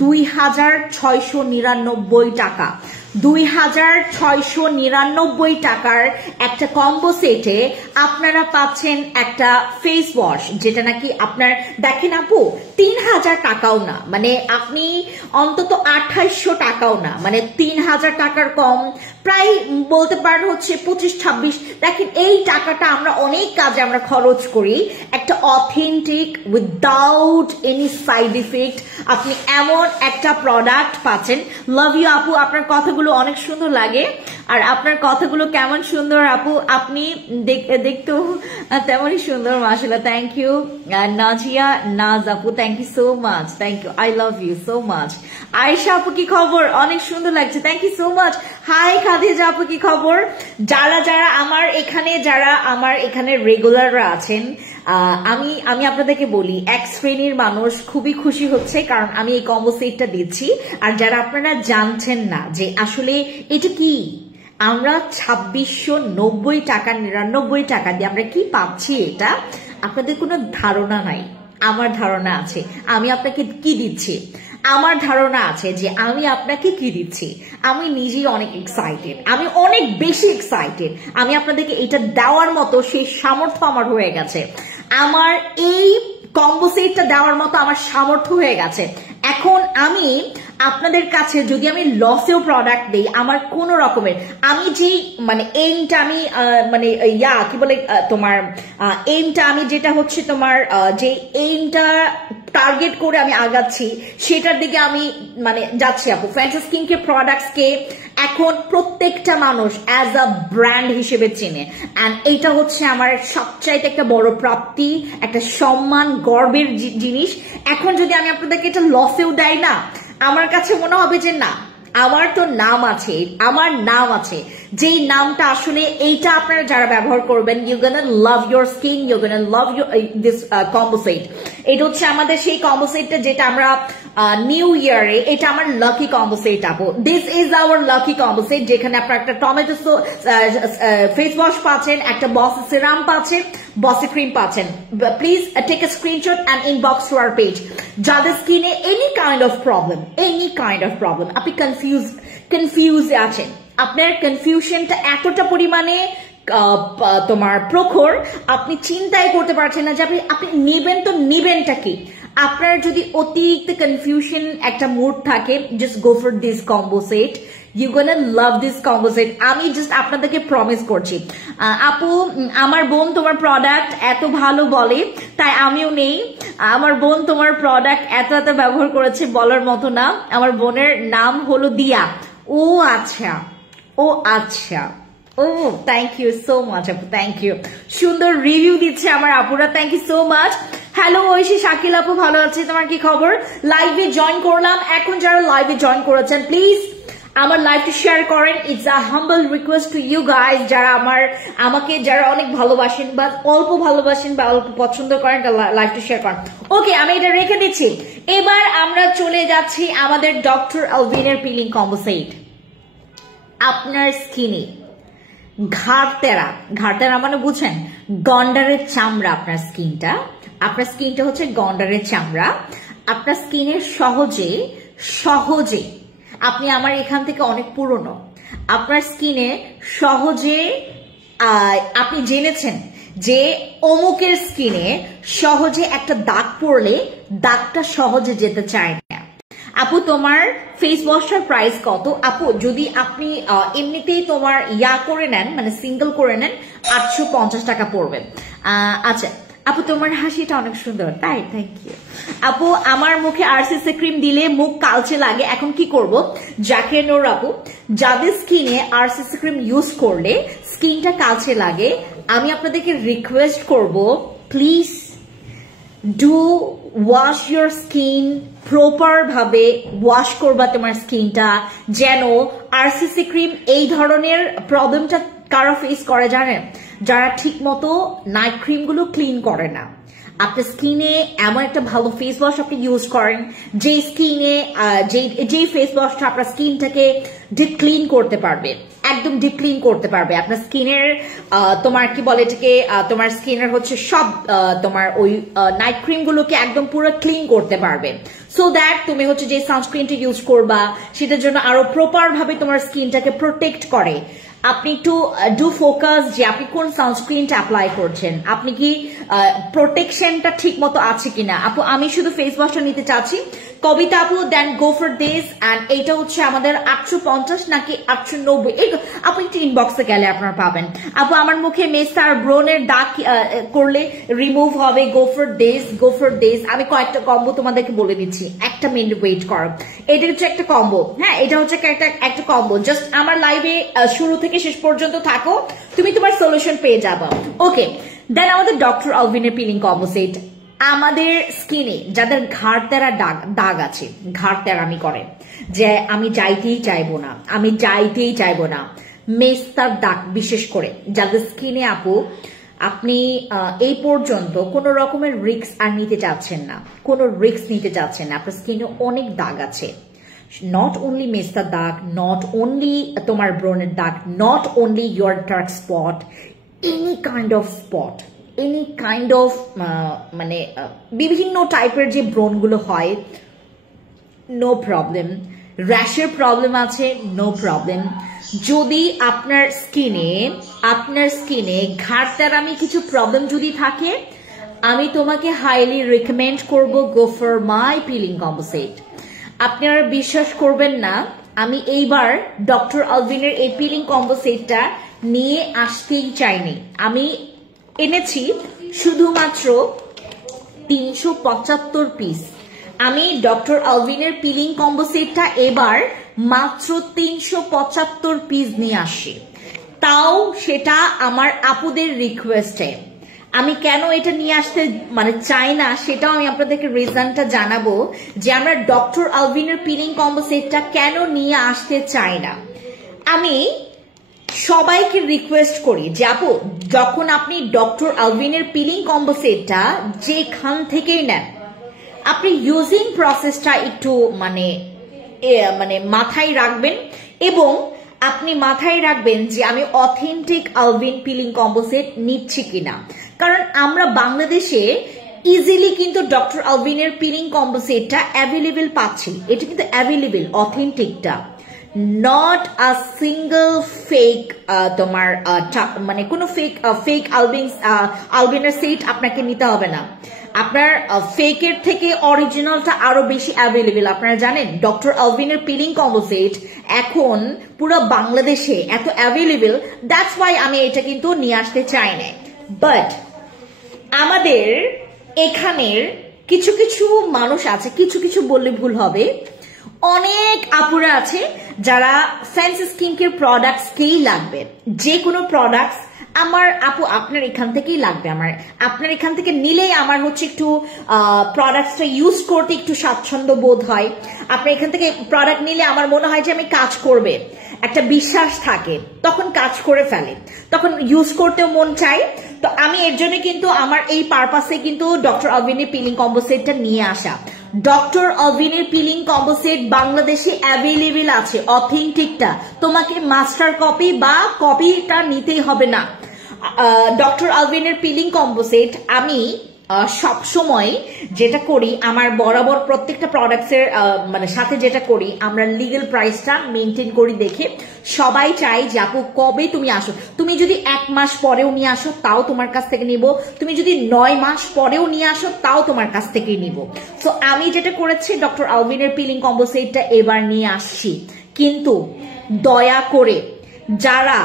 2699 টাকা। 2699 টাকার একটা কম্বো সেটে আপনারা পাচ্ছেন একটা ফেস ওয়াশ, যেটা নাকি আপনার দেখেন আপু 3000 টাকাও না, মানে আপনি অন্তত 2800 টাকাও না, মানে 3000 টাকার কম, প্রায় বলতে পারেন হচ্ছে 25-26। দেখেন, এই টাকাটা আমরা অনেক কাজে আমরা খরচ করি, একটা authentic without any side effect আপনি এমন একটা প্রোডাক্ট পাচ্ছেন। লাভ ইউ আপু, আপনার কথাগুলো অনেক সুন্দর লাগে, আর আপনার কথাগুলো কেমন সুন্দর আপু, আপনি দেখতেও তেমনই সুন্দর, মাশাআল্লাহ। থ্যাংক ইউ নাজিয়া নাজ আপু, thank you so much, thank you, I love you so much. Ayesha আপু কি খবর, অনেক সুন্দর লাগছে, thank you so much. Hi Khadija আপু কি খবর? যারা আমার এখানে রেগুলাররা আছেন, আমি আপনাদেরকে বলি, এক শ্রেণীর মানুষ খুবই খুশি হচ্ছে কারণ আমি এই কম্বো সেটটা দিচ্ছি। আর যারা আপনারা জানছেন না যে আসলে এটা কি, আমরা 2690 টাকা 99 টাকা দিয়ে আমরা কি পাচ্ছি, এটা আপনাদের কোনো ধারণা নাই। আমার ধারণা আছে আমি আপনাকে কি দিচ্ছি, আমার ধারণা আছে যে আমি আপনাকে কি দিচ্ছি। আমি নিজেই অনেক এক্সাইটেড, আমি অনেক বেশি এক্সাইটেড, আমি আপনাদেরকে এটা দেওয়ার মতো সেই সামর্থ্য আমার হয়ে গেছে, আমার এই কম্বো সেটটা দেওয়ার মতো আমার সামর্থ্য হয়ে গেছে। এখন আমি আপনাদের কাছে যদি আমি লসেও প্রোডাক্ট দেই, আমার কোন রকমের, আমি যেই মানে এইমটা আমি মানে কি বলে তোমার এইমটা, আমি যেটা হচ্ছে তোমার যে এইমটা টার্গেট করে আমি আগাচ্ছি, সেটার দিকে আমি মানে যাচ্ছি আপু। ফ্যান্সি স্কিন কেয়ার প্রোডাক্টস কে এখন প্রত্যেকটা মানুষ অ্যাজ আ ব্র্যান্ড হিসেবে চেনে, অ্যান্ড এইটা হচ্ছে আমার সবচাইতে একটা বড় প্রাপ্তি, একটা সম্মান, গর্বের জিনিস। এখন যদি আমি আপনাদেরকে এটা লসেও দেয় না, আমার কাছে মনে হবে যে না, আমার তো নাম আছে, আমার নাম আছে, যেই নামটা আসলে এইটা আপনারা যারা ব্যবহার করবেন, you gonna love your skin, you gonna love your this combo set. এটা হচ্ছে আমাদের সেই কম্বো সেটটা যেটা আমরা নিউ ইয়ারে, এটা আমার লাকি কম্বো সেট আপু। This is hour lucky combo set, যেখানে আপনার একটা টমেটো ফেস ওয়াশ পাচ্ছেন, একটা বস সিরাম পাচ্ছেন, বসি ক্রিম পাচ্ছেন। Please take a screenshot and inbox to our page. যাদের স্কিনে এনি কাইন্ড অফ প্রবলেম, আপনি কনফিউজ আছেন, আপনার কনফিউশনটা এতটা পরিমাণে তোমার প্রখর, আপনি চিন্তাই করতে পারছেন না যে আপনি নিবেনটা কি। আপনার যদি অতিরিক্ত কনফিউশন একটা মুড থাকে, just go for this combo set, you gonna love this combo set. আমি জাস্ট আপনাদেরকে প্রমিস করছি আপু, আমার বোন তোমার প্রোডাক্ট এত ভালো বলে, তাই আমিও নেই। আমার বোন তোমার প্রোডাক্ট এত ব্যবহার করেছে বলার মতো না। আমার বোনের নাম হলো দিয়া। ও আচ্ছা, ও থ্যাংক ইউ সো মাচ আপু, থ্যাংক ইউ। সুন্দর রিভিউ দিচ্ছে আমার আপুরা, thank you so much. Hello Oishi, Shakil আপু ভালো আছে, তোমার কি খবর? লাইভে জয়েন করলাম, এখন যারা লাইভে জয়েন করেছেন প্লিজ আমার লাইভটি শেয়ার করেন। It's a humble request to you guys, যারা আমাকে যারা অনেক ভালোবাসেন বা অল্প ভালোবাসেন বা অল্প পছন্দ করেন, লাইভটি শেয়ার করেন। ওকে, আমি এটা রেখে দিচ্ছি। এবার আমরা চলে যাচ্ছি আমাদের ডক্টর আলভিনের পিলিং কম্বো সেট। আপনার স্কিনে ঘাড়তেরা মানে বুঝেন, গন্ডারের চামড়া, আপনার স্কিনটা হচ্ছে গন্ডারের চামড়া। আপনার স্কিনে সহজে আপনি আমার এখান থেকে অনেক পুরনো, আপনার স্কিনে সহজে আপনি জেনেছেন যে অমুকের স্কিনে সহজে একটা দাগ পড়লে দাগটা সহজে যেতে চায় না। আপু তোমার ফেস ওয়াশটার প্রাইস কত? আপু যদি আপনি এমনিতেই তোমার করে নেন, মানে সিঙ্গেল করে নেন, 850 টাকা পড়বে। আচ্ছা আপু তোমার হাসিটা অনেক সুন্দর, তাই? থ্যাংক ইউ আপু। আমার মুখে আরসিসি ক্রিম দিলে মুখ কালচে লাগে, এখন কি করব? জাকির নূর আপু, যাদের স্কিনে আরসিসি ক্রিম ইউজ করলে স্কিনটা কালচে লাগে, আমি আপনাদেরকে রিকোয়েস্ট করব, please do wash your skin, proper ভাবে ওয়াশ করবা তোমার স্কিনটা, যেন আরসিসি ক্রিম এই ধরনের প্রবলেমটা কারা ফেস করে জানেন? যারা ঠিক মতো নাইট ক্রিম গুলো ক্লিন করে না। আপনার স্কিনে এমন একটা ভালো ফেস ওয়াশ আপনি ইউজ করেন যে স্কিনে যে ফেস ওয়াশটা আপনার স্কিনটাকে ডিপ ক্লিন করতে পারবে, একদম ডিপ ক্লিন করতে পারবে আপনার স্কিনের, তোমার কি বলে এটাকে, তোমার স্কিনের হচ্ছে সব তোমার ওই নাইট ক্রিম গুলোকে একদম পুরো ক্লিন করতে পারবে, সো দ্যাট তুমি হচ্ছে যে সানস্ক্রিনটা ইউজ করবা সেটার জন্য আরো প্রপার ভাবে তোমার স্কিনটাকে প্রোটেক্ট করে। আপনি একটু ডু ফোকাস যে আপনি কোন সানস্ক্রিনটা অ্যাপ্লাই করছেন, আপনি কি প্রোটেকশনটা ঠিক মতো আছে কিনা। আপু আমি শুধু ফেস ওয়াশটা নিতে চাচ্ছি। কবিতা আপু, দেন গো ফর দিস, এন্ড এটা হচ্ছে আমাদের 850 নাকি 890, আপু একটু ইনবক্সে গেলে আপনারা পাবেন। আপু আমার মুখে মেস্তা আর ব্রনের দাগ করলে রিমুভ হবে, গো for this, go for this. আমি কয়েকটা কম্বো তোমাদেরকে বলে দিচ্ছি, একটা মিনিট ওয়েট করো। এটা হচ্ছে একটা কম্বো, হ্যাঁ এটা হচ্ছে একটা কম্বো, জাস্ট আমার লাইভে শুরু থেকে শেষ পর্যন্ত থাকো, তুমি তোমার সলিউশন পেয়ে যাবা। ওকে, দেন আমাদের ডক্টর আলভিনের পিলিং কম্বো সেট। আমাদের স্কিনে যাদের ঘাড় তেরা দাগ আছে, ঘাড় তেরামি করে, যে আমি যাইতেই চাইবো না, মেস্তার দাগ বিশেষ করে যাদের স্কিনে আপু আপনি এই পর্যন্ত কোনো রকমের রিস্ক আর নিতে চাচ্ছেন না, আপনার স্কিনে অনেক দাগ আছে, নট অনলি মেস্তার দাগ, নট অনলি তোমার ব্রনের দাগ, not only your dark spot, any kind of spot, any kind of মানে বিভিন্ন টাইপের যে ব্রণগুলো হয়, নো প্রবলেম। র্যাশের প্রবলেম আছে, নো প্রবলেম। যদি আপনার স্কিনে ঘাড় তেরামি কিছু প্রবলেম যদি থাকে, আমি তোমাকে হাইলি রিকমেন্ড করব go for my peeling combo set. আপনারা বিশ্বাস করবেন না, আমি এইবার ডক্টর আলভিনের এই পিলিং কম্বো সেটটা নিয়ে আসতেই চাইনি, আমি এনেছি শুধুমাত্র 375 পিস। আমি ডক্টর আলভিনের পিলিং কম্বো সেটটা এবার মাত্র 375 পিস নিয়ে আসি, তাও সেটা আমার আপুদের রিকোয়েস্টে। আমি কেন এটা নিয়ে আসতে চাই না সেটাও আমি আপনাদেরকে রিজনটা জানাবো, যে আমরা ডক্টর আলভিনের পিলিং কম্বো সেটটা কেন নিয়ে আসতে চাই না। আমি সবাইকে রিকোয়েস্ট করি যে আপু যখন আপনি ডক্টর আলভিনের পিলিং কম্বো সেটটা যেখান থেকেই নেন, আপনি ইউজিং প্রসেসটা একটু মাথায় রাখবেন, এবং আপনি মাথায় রাখবেন যে আমি authentic Alvin peeling combo set নিচ্ছি কিনা। কারণ আমরা বাংলাদেশে ইজিলি কিন্তু ডক্টর আলভিনের পিলিং কম্বো সেটটা অ্যাভেলেবেল পাচ্ছি, এটা কিন্তু অ্যাভেলেবেল অথেন্টিকটা, নট আ সিঙ্গল ফেক তোমার কোনো ফেক আলভিনের সেট আপনাকে নিতে হবে না। আপনার ফেকের থেকে অরিজিনালটা আরো বেশি অ্যাভেলেবেল। আপনারা জানেন ডক্টর আলভিনের পিলিং কম্বো সেট এখন পুরো বাংলাদেশে এত অ্যাভেলেবেল, দ্যাটস ওয়াই আমি এটা কিন্তু নিয়ে আসতে চাই না। বাট আমাদের এখানের কিছু কিছু মানুষ আছে, কিছু বললে ভুল হবে, অনেক আপুরা আছে যারা ফ্যান্সি স্কিন কেয়ার প্রোডাক্টসকেই লাগবে, যে কোনো প্রোডাক্টস আমার আপু আপনার এখান থেকেই লাগবে, আপনার এখান থেকে নিলেই আমার হচ্ছে একটু প্রোডাক্টসটা ইউজ করতে একটু স্বাচ্ছন্দ্য বোধ হয়। আপনার এখান থেকে প্রোডাক্ট নিলে আমার মনে হয় যে আমি কাজ করবে, একটা বিশ্বাস থাকে, তখন কাজ করে ফেলে, তখন ইউজ করতেও মন চাই। তো আমি এর জন্য কিন্তু আমার এই পারপাসে কিন্তু ডক্টর আলভিনের পিলিং কম্বো সেটটা নিয়ে আসা। ডক্টর আলভিনের পিলিং কম্বো সেট বাংলাদেশে অ্যাভেলেবেল আছে, অথেন্টিকটা, তোমাকে মাস্টার কপি বা কপিটা নিতেই হবে না। ডক্টর আলভিনের পিলিং কম্বো সেট আমি সবসময় যেটা করি, আমার বরাবর প্রত্যেকটা প্রোডাক্টসের মানে সাথে যেটা করি, আমরা লিগ্যাল প্রাইসটা মেনটেন করি দেখে সবাই চাই যে আপু কবে তুমি আসো। তুমি যদি 1 মাস পরেও নিয়ে আসো তাও তোমার কাছ থেকে নিব, তুমি যদি 9 মাস পরেও নিয়ে আসো তাও তোমার কাছ থেকেই নিব। সো আমি যেটা করেছি, ডক্টর আলভিনের পিলিং কম্বো সেটটা এবার নিয়ে আসছি। কিন্তু দয়া করে যারা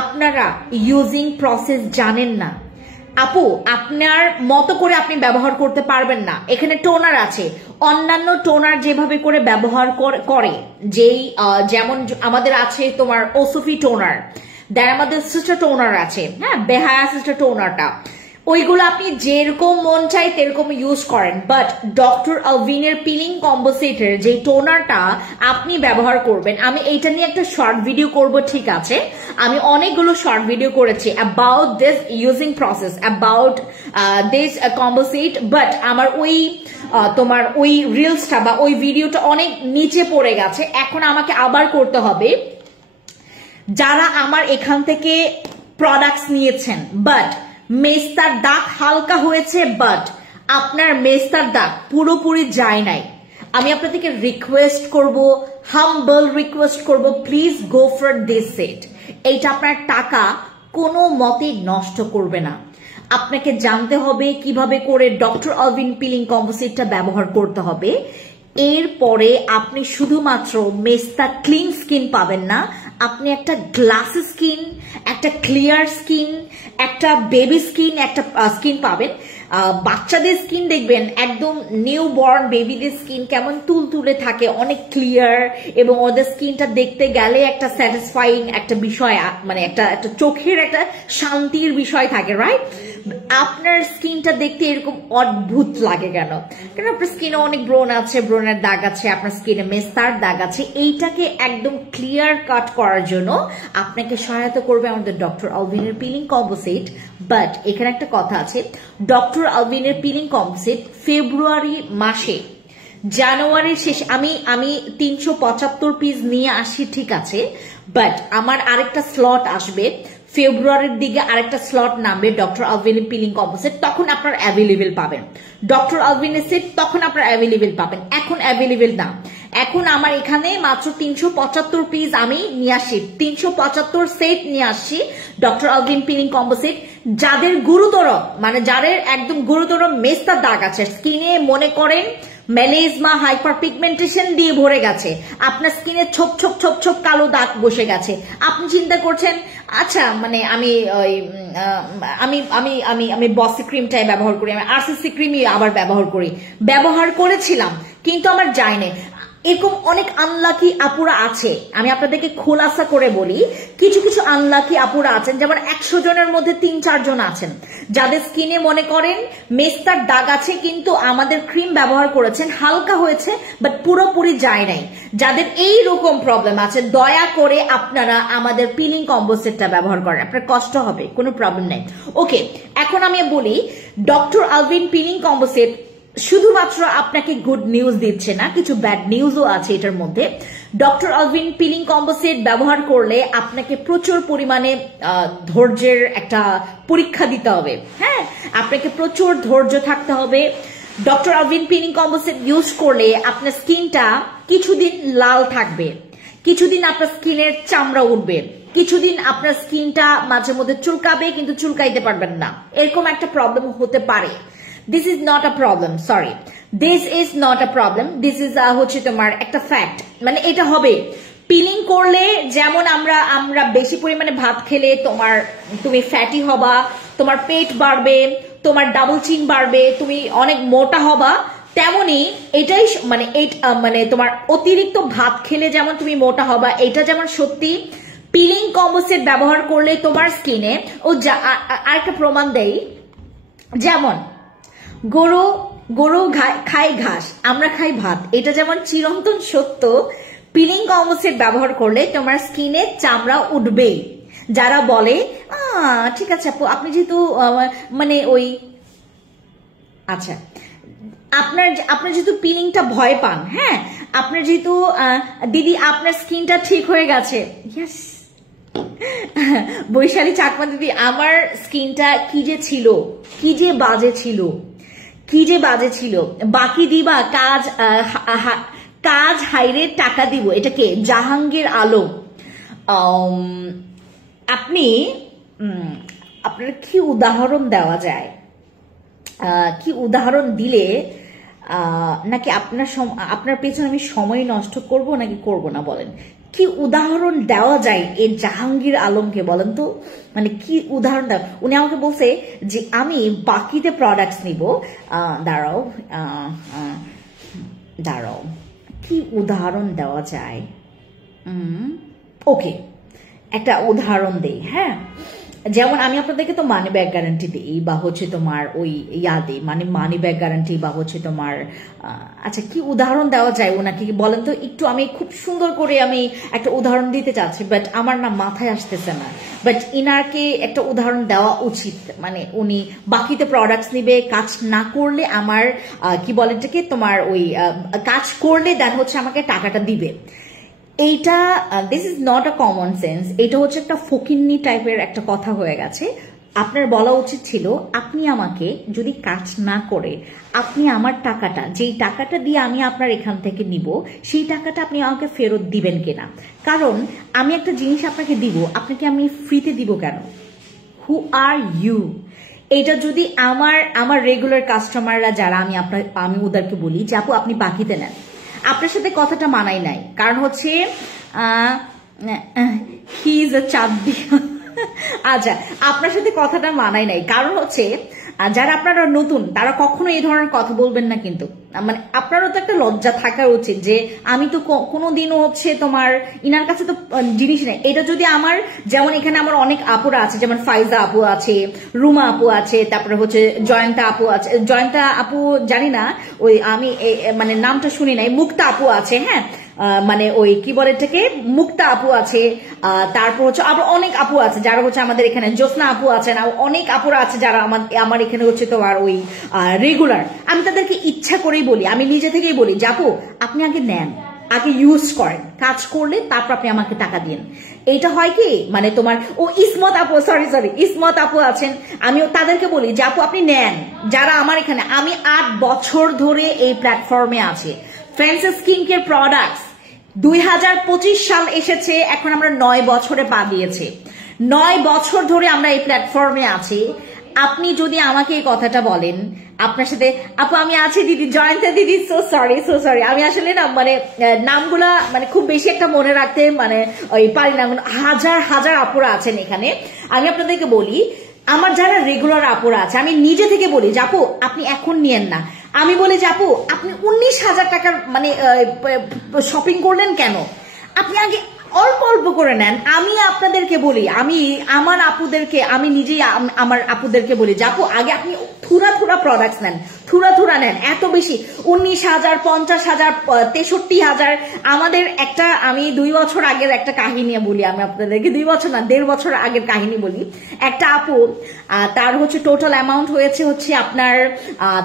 আপনারা ইউজিং প্রসেস জানেন না, আপু আপনার মতো করে আপনি ব্যবহার করতে পারবেন না। এখানে টোনার আছে, অন্যান্য টোনার যেভাবে করে ব্যবহার করে, যেই যেমন আমাদের আছে তোমার ওসফি টোনার, দেন আমাদের সিস্টার টোনার আছে, হ্যাঁ বেহায়া সিস্টার টোনারটা, ওইগুলো আপনি যেরকম মন চাই তেরকম ইউজ করেন। বাট ডক্টর আলভিনের পিলিং কম্বো সেটের যে টোনারটা আপনি ব্যবহার করবেন, আমি এইটা নিয়ে একটা শর্ট ভিডিও করব, ঠিক আছে? আমি অনেকগুলো শর্ট ভিডিও করেছি about this using process, about this combo set, but আমার ওই তোমার ওই রিলসটা বা ওই ভিডিওটা অনেক নিচে পড়ে গেছে। এখন আমাকে আবার করতে হবে। যারা আমার এখান থেকে প্রোডাক্টস নিয়েছেন বাট মেস্তার দাগ হালকা হয়েছে, বাট আপনার মেস্তার দাগ পুরোপুরি যায় নাই, আমি আপনাদেরকে রিকোয়েস্ট করব, হাম্বল রিকোয়েস্ট করব, please go for this set. এইটা আপনার টাকা কোনো মতেই নষ্ট করবে না। আপনাকে জানতে হবে কিভাবে করে ডক্টর আলভিন পিলিং কম্বো সেটটা ব্যবহার করতে হবে। এরপরে আপনি শুধুমাত্র মেস্তা ক্লিন স্কিন পাবেন না, আপনি একটা গ্লাস স্কিন, একটা ক্লিয়ার স্কিন, একটা বেবি স্কিন, একটা স্কিন পাবেন। বাচ্চাদের স্কিন দেখবেন একদম নিউ বর্ন বেবিদের স্কিন কেমন তুলতুলে থাকে, অনেক ক্লিয়ার, এবং ওদের স্কিনটা দেখতে গেলে একটা স্যাটিসফাইং একটা বিষয়, মানে একটা চোখের একটা শান্তির বিষয় থাকে, রাইট? আপনার স্কিনটা দেখতে এরকম অদ্ভুত লাগে কেন? কারণ আপনার স্কিনে অনেক ব্রণ আছে, ব্রণের দাগ আছে, আপনার স্কিনে মেস্তার দাগ আছে। এইটাকে একদম ক্লিয়ার কাট করার জন্য আপনাকে সহায়তা করবে আমাদের ডক্টর আলভিনের পিলিং কম্বো সেট। বাট এখানে একটা কথা আছে, ডক্টর আলভিনের পিলিং কম্বো সেট ফেব্রুয়ারি মাসে, জানুয়ারির শেষে আমি 375 পিস নিয়ে আসি, ঠিক আছে? বাট আমার আরেকটা স্লট আসবে ফেব্রুয়ারির দিকে, আরেকটা স্লট নামবে ডক্টর আলভিনের পিলিং কম্বো সেট, তখন আপনার অ্যাভেলেবেল পাবেন। ডক্টর আলভিনের সেট তখন আপনার অ্যাভেলেবেল পাবেন, এখন অ্যাভেলেবেল না। এখন আমার এখানে মাত্র 375 পিস আমি নিয়ে আসি, 375 সেট নিয়ে আসছি doctor Alvin peeling combo set. যাদের গুরুতর, মানে যাদের একদম গুরুতর মেস্তার দাগ আছে, স্কিনে মনে করেন মেলেজমা হাইপার পিগমেন্টেশন দিয়ে ভরে গেছে, আপনার স্কিনে ছোপ ছোপ ছোপ ছোপ কালো দাগ বসে গেছে, আপনি চিন্তা করছেন আচ্ছা মানে আমি আমি আমি আমি আমি বসি ক্রিমটাই ব্যবহার করি, আমি আরসিসি ক্রিমই আবার ব্যবহার করেছিলাম কিন্তু আমার যায়নি। এরকম অনেক আনলাকি আপুরা আছে, আমি আপনাদেরকে খোলাসা করে বলি, কিছু কিছু আনলাকি আপুরা আছেন, যেমন 100 জনের মধ্যে 3-4 জন আছেন যাদের স্কিনে মনে করেন মেস্তার দাগ আছে, কিন্তু আমাদের ক্রিম ব্যবহার করেছেন, হালকা হয়েছে বাট পুরোপুরি যায় নাই। যাদের এই রকম প্রবলেম আছে, দয়া করে আপনারা আমাদের পিলিং কম্বো সেটটা ব্যবহার করেন, আপনার কষ্ট হবে, কোনো প্রবলেম নেই। ওকে, এখন আমি বলি doctor Alvin peeling combo set শুধুমাত্র আপনাকে গুড নিউজ দিচ্ছে না, কিছু ব্যাড নিউজও আছে এটার মধ্যে। Doctor Alvin peeling combo set ব্যবহার করলে আপনাকে প্রচুর পরিমাণে ধৈর্যের একটা পরীক্ষা দিতে হবে, হ্যাঁ আপনাকে প্রচুর ধৈর্য থাকতে হবে। Doctor Alvin peeling combo set use করলে আপনার স্কিনটা কিছুদিন লাল থাকবে, কিছুদিন আপনার স্কিনের চামড়া উঠবে, কিছুদিন আপনার স্কিনটা মাঝে মধ্যে চুলকাবে কিন্তু চুলকাইতে পারবেন না, এরকম একটা প্রবলেম হতে পারে। This is not a problem, sorry. This is not a problem. This is হচ্ছে তোমার একটা ফ্যাক্ট, মানে এটা হবে। পিলিং করলে যেমন আমরা বেশি পরিমাণে ভাত খেলে তুমি ফ্যাটি হবা, তোমার পেট বাড়বে, তোমার ডাবল চিন বাড়বে, তুমি অনেক মোটা হবা, তেমনি এটাই মানে তোমার অতিরিক্ত ভাত খেলে যেমন তুমি মোটা হবা, এটা যেমন সত্যি পিলিং কম্বো সেট ব্যবহার করলে তোমার স্কিনে আরেকটা প্রমাণ দেই, যেমন গরু খায় ঘাস, আমরা খাই ভাত, এটা যেমন চিরন্তন সত্য, পিলিং কম্বো সেট ব্যবহার করলে তোমার স্কিনে চামড়া উঠবেই। যারা বলে ঠিক আছে আপু আপনি যেহেতু মানে ওই আচ্ছা আপনার যেহেতু পিলিংটা ভয় পান, হ্যাঁ আপনার যেহেতু দিদি আপনার স্কিনটা ঠিক হয়ে গেছে, ইয়েস বৈশালী চাকমা দিদি, আমার স্কিনটা কি যে বাজে ছিল, কি যে বাজে ছিল, বাকি দিবা কাজ কাজ হাইরে টাকা দিব, এটা কে? জাহাঙ্গীর আলম। আপনি আপনার কি উদাহরণ দেওয়া যায়? কি উদাহরণ দিলে নাকি আপনার পেছনে আমি সময় নষ্ট করব নাকি করব না বলেন? কি উদাহরণ দেওয়া যায় এই জাহাঙ্গীর আলমকে বলেন তো? মানে কি উদাহরণ দেওয়া? উনি আমাকে বলছে যে আমি বাকিতে প্রোডাক্টস নিব। দাঁড়াও কি উদাহরণ দেওয়া যায়? ওকে, একটা উদাহরণ দেই। হ্যাঁ, যেমন আমি আপনাদেরকে তো মানি ব্যাগ গ্যারান্টি দিই, বা হচ্ছে তোমার ওই দিই, মানে মানি ব্যাগ গ্যারান্টি, বা হচ্ছে তোমার আচ্ছা কি উদাহরণ দেওয়া যায় ওনাকে বলেন তো একটু? আমি খুব সুন্দর করে আমি একটা উদাহরণ দিতে চাচ্ছি, বাট আমার না মাথায় আসতেছে না। বাট ইনারকে একটা উদাহরণ দেওয়া উচিত। মানে উনি বাকিতে প্রোডাক্টস নিবে, কাজ না করলে আমার কি বলে এটাকে, তোমার ওই কাজ করলে দেন হচ্ছে আমাকে টাকাটা দিবে। এইটা this is not a common sense, এটা হচ্ছে একটা ফকিন্নি টাইপের একটা কথা হয়ে গেছে। আপনার বলা উচিত ছিল আপনি আমাকে যদি কাজ না করে আপনি আমার টাকাটা, যেই টাকাটা দিয়ে আমি আপনার এখান থেকে নিব, সেই টাকাটা আপনি আমাকে ফেরত দিবেন কিনা। কারণ আমি একটা জিনিস আপনাকে দিব, আপনাকে আমি ফ্রিতে দিব কেন? হু আর ইউ? এটা যদি আমার রেগুলার কাস্টমাররা যারা, আমি ওদেরকে বলি যে আপু আপনি বাকিতে নেন, আপনার সাথে কথাটা মানাই নাই, কারণ হচ্ছে হি ইজ আ চাঁদদি। আচ্ছা, আপনার সাথে কথাটা মানাই নাই কারণ হচ্ছে যারা আপনারা নতুন তারা কখনো এই ধরনের কথা বলবেন না। কিন্তু মানে আপনারও তো একটা লজ্জা থাকা উচিত যে আমি তো কোনোদিনও হচ্ছে তোমার ইনার কাছে তো জিনিস নেই। এটা যদি আমার, যেমন এখানে আমার অনেক আপুরা আছে, যেমন ফাইজা আপু আছে, রুমা আপু আছে, তারপরে হচ্ছে জয়ন্তা আপু আছে, জয়ন্তা আপু জানি না, ওই আমি মানে নামটা শুনি নাই, মুক্তা আপু আছে। হ্যাঁ, মানে ওই কি বলে এটাকে, মুক্তা আপু আছে, তারপর হচ্ছে আবার অনেক আপু আছে যারা হচ্ছে আমাদের এখানে, জ্যোৎস্না আপু আছেন, অনেক আপুরা আছে যারা আমার এখানে হচ্ছে তোমার ওই রেগুলার। আমি তাদেরকে ইচ্ছা করেই বলি, আমি নিজে থেকেই বলি যে আপু আপনি আগে নেন, আগে ইউজ করেন, কাজ করলে তারপর আপনি আমাকে টাকা দিন। এইটা হয় কি, মানে তোমার ইসমত আপু, সরি ইসমত আপু আছেন, আমিও তাদেরকে বলি যে আপু আপনি নেন। যারা আমার এখানে, আমি 8 বছর ধরে এই প্ল্যাটফর্মে আছে, ফ্রেন্ডস স্কিন কেয়ার প্রোডাক্টস 2025 সাল এসেছে, এখন আমরা 9 বছরে পা দিয়েছি। 9 বছর ধরে আমরা এই প্ল্যাটফর্মে আছি। আপনি যদি আমাকে এই কথাটা বলেন, আপনার সাথে আপু আমি আছি দিদি, জয়ন্তা দিদি, সো সরি আমি আসলে না মানে নামগুলা মানে খুব বেশি একটা মনে রাখতে মানে ওই পারি না, হাজার আপুরা আছেন এখানে। আমি আপনাদেরকে বলি, আমার যারা রেগুলার আপুরা আছে, আমি নিজে থেকে বলি যে আপু আপনি এখন নিয়েন না। আমি বলি যে আপু আপনি 19,000 টাকার মানে শপিং করলেন কেন? আপনি আগে অল্প অল্প করে নেন। আমি আপনাদেরকে বলি, আমার আপুদেরকে, আমি নিজেই আমার আপুদেরকে বলি যে আপু আগে আপনি থুরা প্রোডাক্টস নেন, থুরা নেন। এত বেশি 19,000, 50,000, 63,000। আমাদের একটা, আমি 2 বছর আগের একটা কাহিনী বলি, আমি আপনাদেরকে 2 বছর না 1.5 বছর আগের কাহিনী বলি। একটা আপু, তার হচ্ছে টোটাল অ্যামাউন্ট হয়েছে হচ্ছে আপনার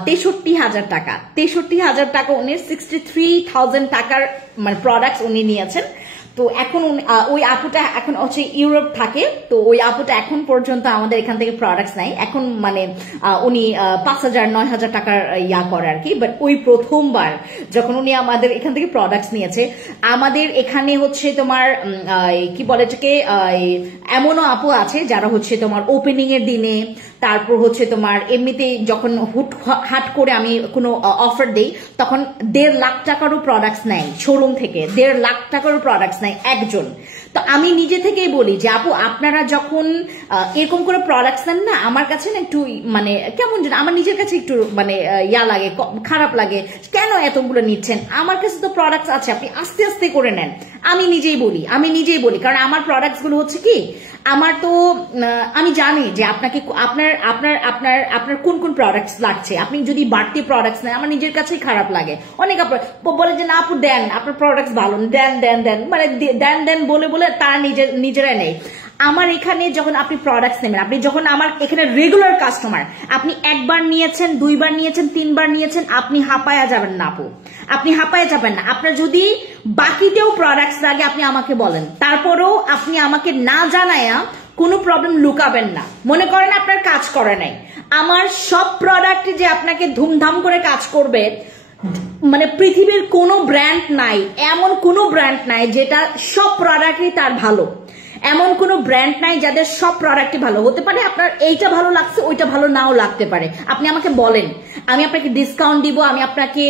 63,000 টাকা। 63,000 টাকা, উনি 63,000 টাকার মানে প্রোডাক্টস উনি নিয়েছেন। তো এখন ওই আপুটা এখন হচ্ছে ইউরোপ থাকে, তো ওই আপুটা এখন পর্যন্ত আমাদের এখান থেকে প্রোডাক্টস নাই। এখন মানে উনি 5,000 9,000 টাকার ইয়া করে আর কি। বাট ওই প্রথমবার যখন উনি আমাদের এখান থেকে প্রোডাক্টস নিয়েছে, আমাদের এখানে হচ্ছে তোমার কি বলে এটাকে, এমনও আপু আছে যারা হচ্ছে তোমার ওপেনিং এর দিনে, তারপর হচ্ছে তোমার এমনিতে যখন হাট করে আমি কোনো অফার দেই, তখন 1.5 লাখ টাকারও প্রোডাক্টস নেয় শোরুম থেকে, 1.5 লাখ টাকারও প্রোডাক্টস নেয় একজন। তো আমি নিজে থেকেই বলি যে আপু আপনারা যখন এরকম করে প্রোডাক্টস নেন না, আমার কাছে না একটু মানে কেমন যেন, আমার নিজের কাছে একটু মানে ইয়া লাগে, খারাপ লাগে, কেন এতগুলো নিচ্ছেন? আমার কাছে তো প্রোডাক্টস আছে, আপনি আস্তে আস্তে করে নেন। আমি নিজেই বলি কারণ আমার প্রোডাক্টস গুলো হচ্ছে কি, আমার তো আমি জানি যে আপনাকে আপনার কোন কোন প্রোডাক্টস লাগছে। আপনি যদি বাড়তি প্রোডাক্টস নেন, আমার নিজের কাছেই খারাপ লাগে। অনেক আপু বলে যে না আপু দেন, আপনার প্রোডাক্টস ভালো, দেন মানে দেন বলে তারা নিজেরা নেই। আমার এখানে যখন আপনি প্রোডাক্টস নেবেন, আপনি যখন আমার এখানে রেগুলার কাস্টমার, আপনি 1 বার নিয়েছেন, 2 বার নিয়েছেন, 3 বার নিয়েছেন, আপনি হাঁপায়া যাবেন না আপু, আপনি হাঁপায়া যাবেন না। আপনার যদি বাকিতেও প্রোডাক্টস লাগে আপনি আমাকে বলেন, তারপরেও আপনি আমাকে না জানায়া কোনো প্রবলেম লুকাবেন না, মনে করেন আপনার কাজ করে নাই। আমার সব প্রোডাক্টে যে আপনাকে ধুমধাম করে কাজ করবে, মানে পৃথিবীর কোনো ব্র্যান্ড নাই, এমন কোনো ব্র্যান্ড নাই যেটা সব প্রোডাক্টই তার ভালো, এমন কোনো ব্র্যান্ড নাই যাদের সব প্রোডাক্টই ভালো। হতে পারে আপনার এইটা ভালো লাগছে, ওইটা ভালো নাও লাগতে পারে, আপনি আমাকে বলেন, আমি আপনাকে ডিসকাউন্ট দিব, আমি আপনাকে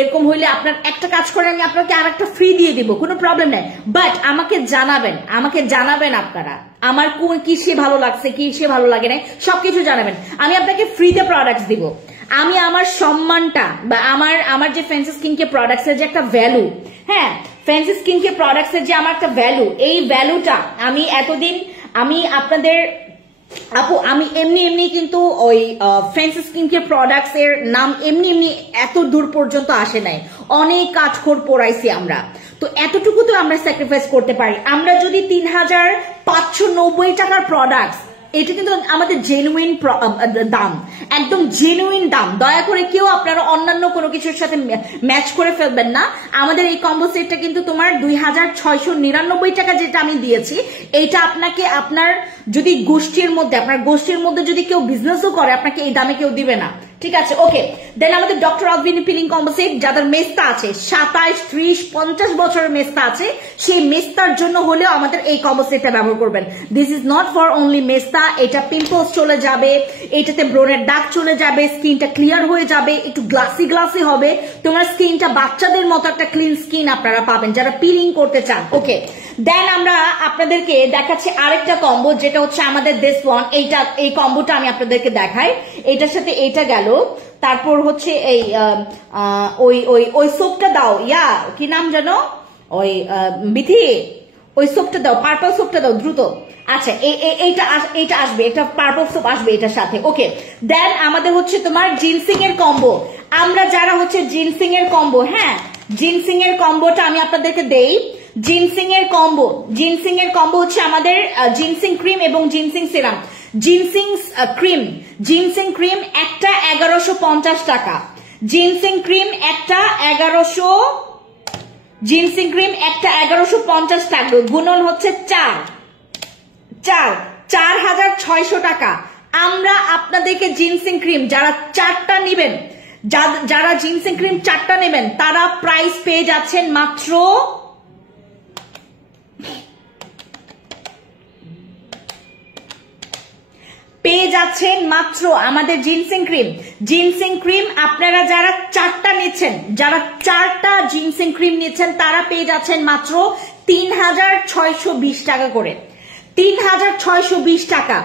এরকম হইলে আপনার একটা কাজ করে আমি আপনাকে আর একটা ফ্রি দিয়ে দিব, কোনো প্রবলেম নাই। বাট আমাকে জানাবেন আপনারা আমার কোন কিসে ভালো লাগছে, কিসে ভালো লাগে না, সবকিছু জানাবেন। আমি আপনাকে ফ্রিতে প্রোডাক্টস দিব। আমি আমার সম্মানটা বা আমার যে ফ্যান্সি স্কিন কেয়ার প্রোডাক্টস এর যে একটা ভ্যালু, হ্যাঁ ফ্যান্সি স্কিন কেয়ার প্রোডাক্টস এর যে আমার একটা ভ্যালু, এই ভ্যালুটা আমি এতদিন আমি আপনাদের আপু আমি এমনি কিন্তু ওই ফ্যান্সি স্কিন কেয়ার প্রোডাক্টস এর নাম এমনি এত দূর পর্যন্ত আসে নাই, অনেক কাঠখড় পোড়াইছি আমরা, তো এতটুকু তো আমরা স্যাক্রিফাইস করতে পারি। আমরা যদি ৩,৫৯০ টাকার প্রোডাক্টস, এটা কিন্তু আমাদের জেনুইন দাম, একদম জেনুইন দাম, দয়া করে কেউ আপনারা অন্যান্য কোনো কিছুর সাথে ম্যাচ করে ফেলবেন না। আমাদের এই কম্বো সেটটা কিন্তু তোমার ২,৬৯৯ টাকা যেটা আমি দিয়েছি, এইটা আপনাকে আপনার যদি আপনার গোষ্ঠীর মধ্যে যদি কেউ বিজনেসও করে, আপনাকে এই দামে কেউ দিবে না, ঠিক আছে? ওকে, দেন আমাদের ডক্টর অগভিনি পিলিং কম্বো সেট, যাদের মেস্তা আছে ২৭, ৩০, ৫০ বছরের মেস্তা আছে, সেই মেস্তার জন্য হলেও আমাদের এই কম্বো সেটটা ব্যবহার করবেন। This is not for only mesta, এটা পিম্পলস চলে যাবে, এটাতে ব্রণের দাগ চলে যাবে, স্কিনটা ক্লিয়ার হয়ে যাবে, একটু গ্লাসি হবে, তোমার স্কিনটা বাচ্চাদের মতো একটা ক্লিন স্কিন আপনারা পাবেন যারা পিলিং করতে চান। ওকে, দেন আমরা আপনাদেরকে দেখাচ্ছি আরেকটা কম্বো, যেটা হচ্ছে আমাদের দিস ওয়ান, এই কম্বোটা আমি আপনাদেরকে দেখাই। এটার সাথে এটা গেল, তারপর হচ্ছে এই ওই সোপটা দাও, কি নাম জানো, ওই বিথি, ওই সোপটা দাও, পার্পল সোপটা দাও দ্রুত। আচ্ছা, এইটা আসবে, এটা পার্পল সোপ আসবে এটার সাথে। ওকে, দেন আমাদের হচ্ছে তোমার জিনসিং এর কম্বো। আমরা যারা হচ্ছে জিনসিং এর কম্বো, হ্যাঁ জিনসিং এর কম্বোটা আমি আপনাদেরকে দেই। জিনসিং এর কম্বো হচ্ছে আমাদের জিনসিং ক্রিম এবং জিনসিং সিরাম। জিনসিং ক্রিম একটা ১১৫০ টাকা, জিনসিং ক্রিম একটা ১১৫০ টাকা, গুণন হচ্ছে ৪,৬০০ টাকা। আমরা আপনাদেরকে জিনসিং ক্রিম যারা 4টা নেবেন, যারা জিনসিং ক্রিম 4টা নেবেন, তারা প্রাইস পেয়ে যাচ্ছেন মাত্র আমাদের জিনসিং ক্রিম আপনারা যারা 4টা নিচ্ছেন, যারা 4টা জিনসিং ক্রিম নিচ্ছেন, তারা পেয়ে যাচ্ছেন মাত্র ৩,৬২০ টাকা করে। ৩,৬২০ টাকা,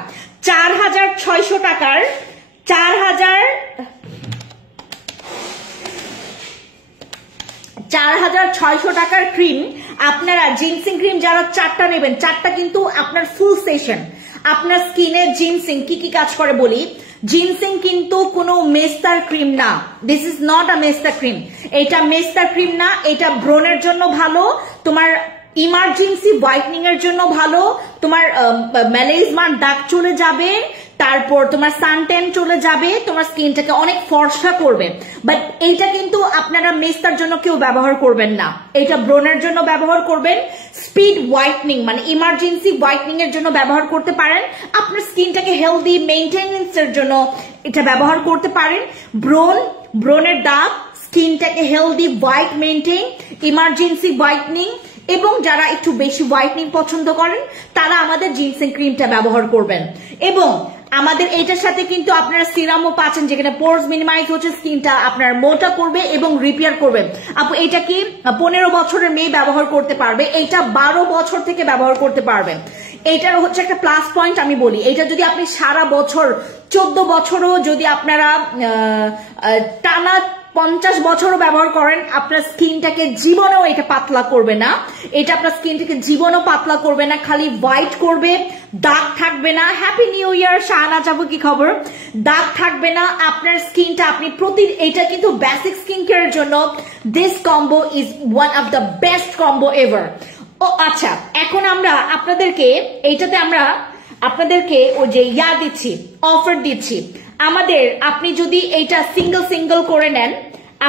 ৪,৬০০ টাকার ৪,৬০০ টাকার ক্রিম আপনারা জিনসিং ক্রিম যারা 4টা নেবেন, 4টা কিন্তু আপনার ফুল সেশন, আপনার স্কিনে জিনসিং কি কি কাজ করে বলি। জিনসিং কিন্তু কোনো মেস্তার ক্রিম না, this is not a mesta cream, এটা মেস্তা ক্রিম না, এটা ব্রণের জন্য ভালো, তোমার ইমার্জেন্সি হোয়াইটনিং এর জন্য ভালো, তোমার মেলানিজমার দাগ চলে যাবে, তারপর তোমার সানট্যান চলে যাবে, তোমার স্কিনটাকে অনেক ফর্সা করবে। বাট এইটা কিন্তু আপনারা মেস্তার জন্য কেউ ব্যবহার করবেন না, এটা ব্রণের জন্য ব্যবহার করবেন, স্পিড হোয়াইটনিং মানে ইমার্জেন্সি হোয়াইটনিং এর জন্য ব্যবহার করতে পারেন, আপনার স্কিনটাকে হেলদি মেইনটেনেন্স এর জন্য এটা ব্যবহার করতে পারেন। ব্রণের দাগ, স্কিনটাকে healthy white maintain, emergency whitening, এবং যারা একটু বেশি হোয়াইটনিং পছন্দ করেন তারা আমাদের জিনসিং ক্রিমটা ব্যবহার করবেন। এবং আমাদের এইটার সাথে কিন্তু আপনারা সিরামও পাচ্ছেন, যেখানে পোরস মিনিমাইজ হচ্ছে, স্কিনটা আপনার মোটা করবে এবং রিপেয়ার করবে। আপু এটা কি 15 বছরের মেয়ে ব্যবহার করতে পারবে, এইটা 12 বছর থেকে ব্যবহার করতে পারবেন। এইটার হচ্ছে একটা প্লাস পয়েন্ট আমি বলি, এটা যদি আপনি সারা বছর 14 বছরও যদি আপনারা টানা 50 বছরও ব্যবহার করেন, আপনার স্কিনটাকে জীবনেও এটা পাতলা করবে না, এটা আপনার স্কিনটাকে জীবনেও পাতলা করবে না, খালি হোয়াইট করবে, দাগ থাকবে না। হ্যাপি নিউ ইয়ার শাহানা যাবো, কি খবর? দাগ থাকবে না আপনার স্কিনটা, আপনি এটা কিন্তু বেসিক স্কিন কেয়ারের জন্য this combo is one of the best combo ever. ও আচ্ছা, এখন আমরা এইটাতে আমরা আপনাদেরকে ওই যে দিচ্ছি, অফার দিচ্ছি আমাদের। আপনি যদি এইটা সিঙ্গেল করে নেন,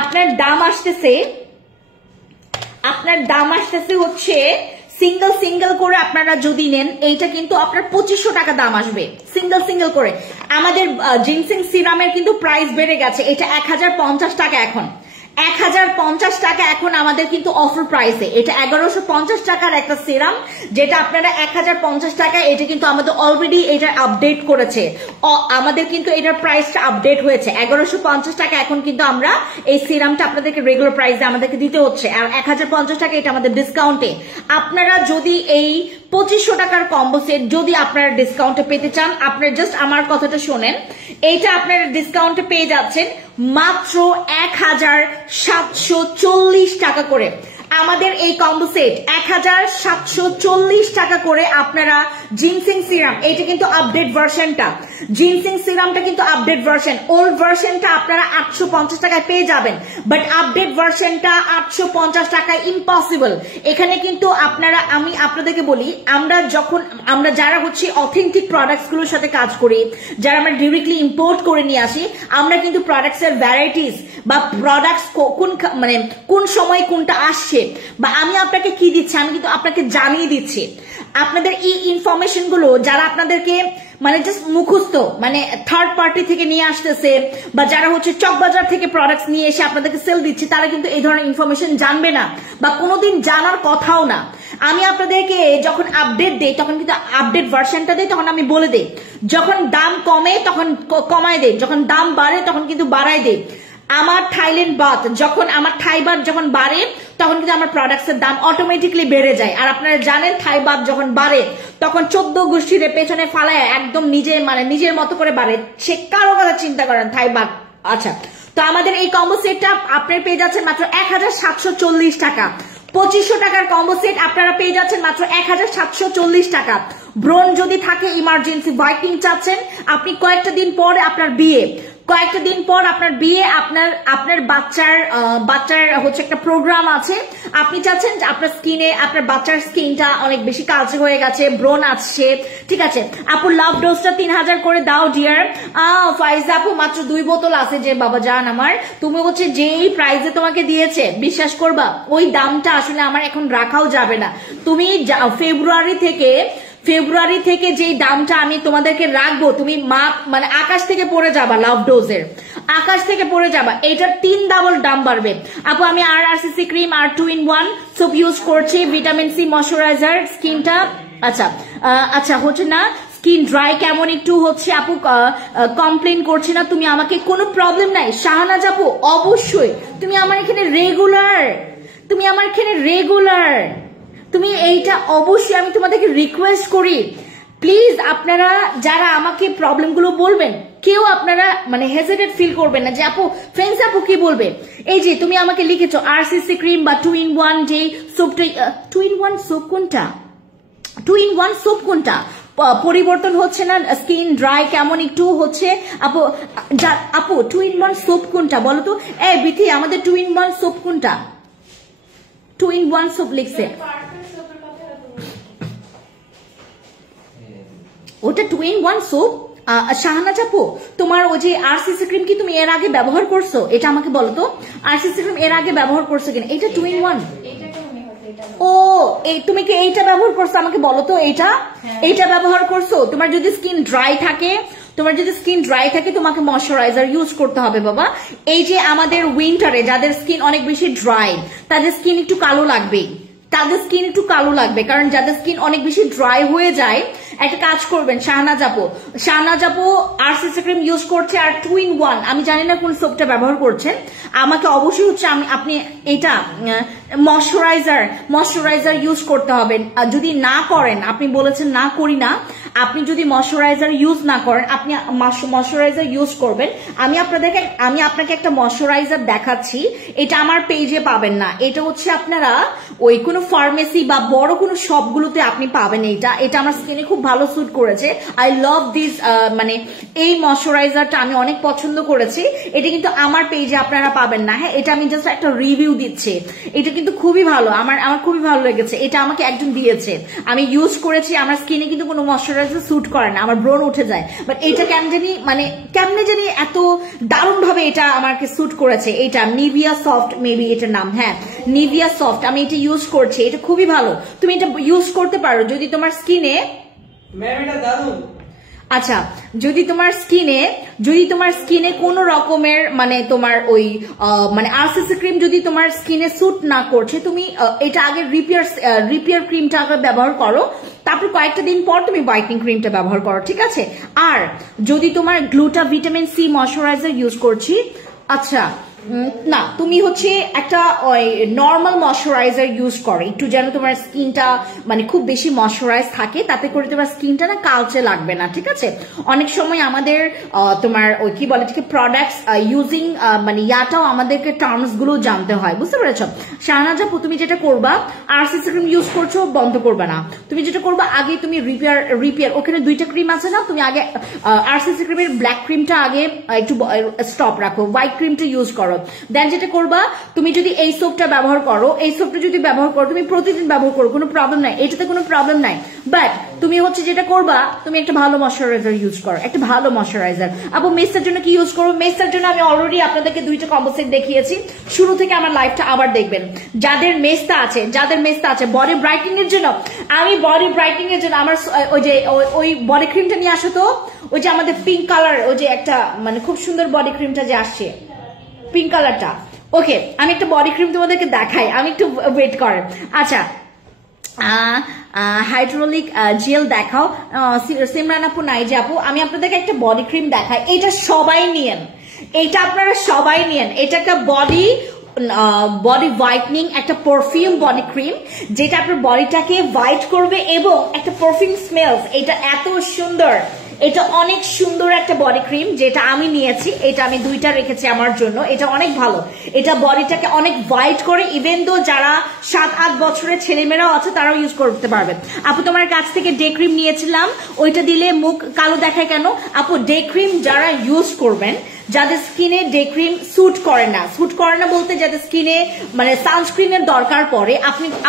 আপনার দাম আসতেছে হচ্ছে সিঙ্গেল সিঙ্গেল করে আপনারা যদি নেন এইটা কিন্তু আপনার 2500 টাকা দাম আসবে সিঙ্গেল সিঙ্গেল করে। আমাদের জিনসিং সিরামের কিন্তু প্রাইস বেড়ে গেছে, এটা 1050 টাকা এখন, 1050 টাকা এখন আমাদের কিন্তু অফার প্রাইসে। এটা 1150 টাকার একটা সিরাম, যেটা আপনারা 1050 টাকা, এটা কিন্তু আমাদের অলরেডি এটা আপডেট করেছে, আমাদের কিন্তু এটার প্রাইসটা আপডেট হয়েছে 1150 টাকা। এখন কিন্তু আমরা এই সিরামটা আপনাদেরকে রেগুলার প্রাইসে আমাদেরকে দিতে হচ্ছে, আর 1050 টাকা এটা আমাদের ডিসকাউন্টে। আপনারা যদি এই 2500 টাকার কম্বো সেট যদি আপনারা ডিসকাউন্টে পেতে চান, আপনারা জাস্ট আমার কথাটা শোনেন, এইটা আপনারা ডিসকাউন্টে পেয়ে যাচ্ছেন মাত্র 1740 টাকা করে। আমাদের এই কম্বো সেট 1740 টাকা করে আপনারা জিনসিং সিরাম, এটা কিন্তু আপডেট ভার্সনটা, জিনসিং সিরামটা কিন্তু আপডেট ভার্সন, ওল্ড ভার্সনটা আপনারা 850 টাকায় পেয়ে যাবেন, বাট আপডেট ভার্সনটা 850 টাকায় ইম্পসিবল। এখানে কিন্তু আপনারা, আমি আপনাদেরকে বলি, আমরা যারা হচ্ছে অথেন্টিক প্রোডাক্টস গুলোর সাথে কাজ করি, যারা আমরা ডিরেক্টলি ইম্পোর্ট করে নিয়ে আসি, আমরা কিন্তু প্রোডাক্টস এর ভ্যারাইটিস বা প্রোডাক্টস কোন সময় কোনটা আসছে বা আমি আপনাকে কি দিচ্ছি, আমি কিন্তু আপনাকে জানিয়ে দিচ্ছি। আপনাদের এই ইনফরমেশন গুলো যারা আপনাদেরকে জাস্ট মুখস্থ থার্ড পার্টি থেকে নিয়ে আসতেছে, বা যারা হচ্ছে চকবাজার থেকে প্রোডাক্টস নিয়ে এসে আপনাদেরকে সেল দিচ্ছে, তারা কিন্তু এই ধরনের ইনফরমেশন জানবে না বা কোনোদিন জানার কথাও না। আমি আপনাদেরকে যখন আপডেট দেই, তখন কিন্তু আপডেট ভার্সনটা দেই, তখন আমি বলে দেই, যখন দাম কমে তখন কমায় দেই, যখন দাম বাড়ে তখন কিন্তু বাড়ায় দেই। আমার থাইল্যান্ড বাত আমার থাই বাত যখন বাড়ে, তখন কিন্তু আমার প্রোডাক্টস এর দাম অটোমেটিকলি বেড়ে যায়। আর আপনারা জানেন থাই বাত যখন বাড়ে, তখন 14 গোষ্ঠীরে পেছনে ফালায় একদম নিজের মতো করে বাড়ে, সে কারো কথা চিন্তা করেন থাই বাত। আচ্ছা, তো আমাদের এই কম্বো সেটটা আপনারা পেয়ে যাচ্ছেন মাত্র 1740 টাকা। 2500 টাকার কম্বো সেট আপনারা পেয়ে যাচ্ছেন মাত্র 1740 টাকা। ব্রণ যদি থাকে, ইমার্জেন্সি হোয়াইটনিং চাচ্ছেন, আপনি কয়েকটা দিন পর আপনার বিয়ে, আপনার বাচ্চার হচ্ছে একটা প্রোগ্রাম আছে, আপনি চাচ্ছেন যে আপনার স্কিনে, আপনার বাচ্চার স্কিনটা অনেক বেশি কালচে হয়ে গেছে, ব্রণ আসছে, ঠিক আছে, আপু লাভ ডোজটা 3000 করে দাও ডিয়ার। ফাইজা আপু মাত্র 2 বোতল আছে, যে বাবা জান আমার, তুমি হচ্ছে যেই প্রাইসে তোমাকে দিয়েছে, বিশ্বাস করবা ওই দামটা আসলে আমার এখন রাখাও যাবে না। তুমি ফেব্রুয়ারি থেকে যে দামটা আমি তোমাদেরকে রাখবো, তুমি আকাশ থেকে পড়ে যাবা, লাভ ডোজের আকাশ থেকে পড়ে যাবা, এটার 3 ডাবল দাম বাড়বে। আপু আমি RRCC ক্রিম আর 2-in-1 সোপ ইউজ করছি, ভিটামিন সি ময়শ্চারাইজার, স্কিনটা আচ্ছা হচ্ছে না, স্কিন ড্রাই কেমন একটু হচ্ছে আপু, কমপ্লেন করছি না, তুমি আমাকে কোনো প্রবলেম নাই। শাহনাজ আপু অবশ্যই তুমি আমার এখানে রেগুলার, তুমি এইটা অবশ্যই আমি তোমাদেরকে রিকোয়েস্ট করি, প্লিজ আপনারা যারা আমাকে প্রবলেমগুলো বলবেন, কেউ আপনারা হেজিটেট ফিল করবেন না যে আপু ফ্রেন্ডস আপু কি বলবে। এই যে তুমি আমাকে লিখেছো RCC ক্রিম বা 2-in-1 যে সোপটা, 2-in-1 সোপ কোনটা, 2-in-1 সোপ কোনটা পরিবর্তন হচ্ছে না, স্কিন ড্রাই কেমন একটু হচ্ছে, আপু 2-in-1 সোপ কোনটা বলো তো। বিথি আমাদের 2-in-1 সোপ কোনটা, 2-in-1 সোপ লিখছে, ওটা 2-in-1 সোপ। শাহানা চাপু তোমার ওই যে RCC ক্রিম কি তুমি এর আগে ব্যবহার করছো, এটা আমাকে বলো তো, RCC ক্রিম এর আগে ব্যবহার করছো কিনা, এটা 2-in-1। ও তুমি কি এইটা ব্যবহার করছো, আমাকে বলো তো, এইটা ব্যবহার করছো। তোমার যদি স্কিন ড্রাই থাকে, তোমাকে ময়শ্চারাইজার ইউজ করতে হবে বাবা। এই যে আমাদের উইন্টারে যাদের স্কিন অনেক বেশি ড্রাই, তাদের স্কিন একটু কালো লাগবে, কারণ যাদের স্কিন অনেক বেশি ড্রাই হয়ে যায়, একটা কাজ করবেন, শাহনাজ আপু RCC ক্রিম ইউজ করছে আর 2-in-1, আমি জানি না কোন সোপটা ব্যবহার করছেন, আমাকে অবশ্যই হচ্ছে আপনি এটা ময়শ্চারাইজার ইউজ করতে হবে। যদি না করেন, আপনি বলেছেন না করি না, আপনি যদি ময়শ্চারাইজার ইউজ না করেন, আপনি ময়শ্চারাইজার ইউজ করবেন। আমি আপনাকে একটা ময়শ্চারাইজার দেখাচ্ছি, এটা আমার পেজে পাবেন না, এটা হচ্ছে আপনারা ওই কোনো ফার্মেসি বা বড় কোনো শপগুলোতে আপনি পাবেন। এটা আমার স্কিনে খুব ভালো স্যুট করেছে, আই লাভ দিস, এই ময়শ্চারাইজারটা আমি অনেক পছন্দ করেছি, এটা কিন্তু আমার পেজে আপনারা পাবেন না। হ্যাঁ, এটা আমি জাস্ট একটা রিভিউ দিচ্ছি, এটা কিন্তু খুবই ভালো, আমার খুবই ভালো লেগেছে, এটা আমাকে একজন দিয়েছে, আমি ইউজ করেছি, আমার স্কিনে কিন্তু কোনো ময়শ্চারাইজার ময়শ্চারাইজার স্যুট করে না, আমার ব্রণ উঠে যায়, বাট এটা কেমনে জানি এত দারুণ ভাবে এটা আমাকে স্যুট করেছে। এটা নিভিয়া সফট, মেবি এটার নাম, হ্যাঁ নিভিয়া সফট, আমি এটা ইউজ করছি, এটা খুবই ভালো, তুমি এটা ইউজ করতে পারো যদি তোমার স্কিনে, আচ্ছা যদি তোমার স্কিনে কোনো রকমের তোমার ওই আরসিসি ক্রিম যদি তোমার স্কিনে স্যুট না করছে, তুমি এটা আগে রিপেয়ার ক্রিমটা আগে ব্যবহার করো, তারপর কয়েকটা দিন পর তুমি হোয়াইটনিং ক্রিমটা ব্যবহার করো, ঠিক আছে। আর যদি তোমার গ্লুটা ভিটামিন সি ময়শ্চারাইজার ইউজ করছি, আচ্ছা না তুমি হচ্ছে একটা নর্মাল ময়শ্চারাইজার ইউজ করো, একটু যেন তোমার স্কিনটা খুব বেশি ময়শ্চারাইজ থাকে, তাতে করে তোমার স্কিনটা না কালচে লাগবে না, ঠিক আছে। অনেক সময় আমাদের তোমার ওই কি বলে প্রোডাক্টস ইউজিং ইয়াটাও আমাদেরকে টার্মস গুলো জানতে হয়, বুঝতে পেরেছো। শাহনাজ আপু তুমি যেটা করবা, আরসিসি ক্রিম ইউজ করছো বন্ধ করবে না, তুমি যেটা করবা আগে তুমি রিপেয়ার ওখানে দুইটা ক্রিম আছে না, তুমি আগে আরসিসি ক্রিমের ব্ল্যাক ক্রিমটা আগে একটু স্টপ রাখো, হোয়াইট ক্রিমটা ইউজ করো, দেন যেটা করবা তুমি যদি এই সোপটা ব্যবহার করো, এই সোপটা যদি ব্যবহার করো তুমি প্রতিদিন ব্যবহার করো, কোনো প্রবলেম নাই, এটাতে কোনো প্রবলেম নাই, বাট তুমি হচ্ছে যেটা করবা তুমি একটা ভালো ময়শ্চারাইজার ইউজ করো, একটা ভালো ময়শ্চারাইজার। আপু মেসের জন্য কি ইউজ করো? মেসের জন্য আমি অলরেডি আপনাদেরকে দুইটা কম্বো সেট দেখিয়েছি, শুরু থেকে আমার লাইফটা আবার দেখবেন। যাদের মেসটা আছে বডি ব্রাইটনিং এর জন্য, আমি বডি ব্রাইটনিং এর জন্য আমার ওই বডি ক্রিমটা নিয়ে আসো তো, ওই যে আমাদের পিঙ্ক কালার, ওই যে একটা খুব সুন্দর বডি ক্রিমটা যে আসছে পিঙ্ক কালারটা, ওকে আমি একটা বডি ক্রিম তোমাদেরকে দেখাই, আমি একটু ওয়েট করেন। আচ্ছা হাইড্রোলিক জেল দেখাও, সিমরান আপু নাইজা আপু, আমি আপনাদেরকে একটা বডি ক্রিম দেখাই, এটা সবাই নিয়েন, এটা আপনারা সবাই নিয়েন, এটা একটা বডি হোয়াইটনিং, একটা পারফিউম বডি ক্রিম যেটা আপনার বডিটাকে হোয়াইট করবে এবং একটা পারফিউম স্মেলস, এটা এত সুন্দর, এটা অনেক সুন্দর একটা বডি ক্রিম যেটা আমি নিয়েছি, এটা আমি দুইটা রেখেছি আমার জন্য, এটা অনেক ভালো, এটা বডিটাকে অনেক হোয়াইট করে, ইভেন দো যারা 7-8 বছরের ছেলেমেয়েরাও আছে তারাও ইউজ করতে পারবে। আপু তোমার কাছ থেকে ডে ক্রিম নিয়েছিলাম, ওইটা দিলে মুখ কালো দেখায় কেন? আপু ডে ক্রিম যারা ইউজ করবেন, যাদের স্কিনে ডে ক্রিম স্যুট করে না বলতে যাদের স্কিনে সানস্ক্রিনের দরকার পড়ে,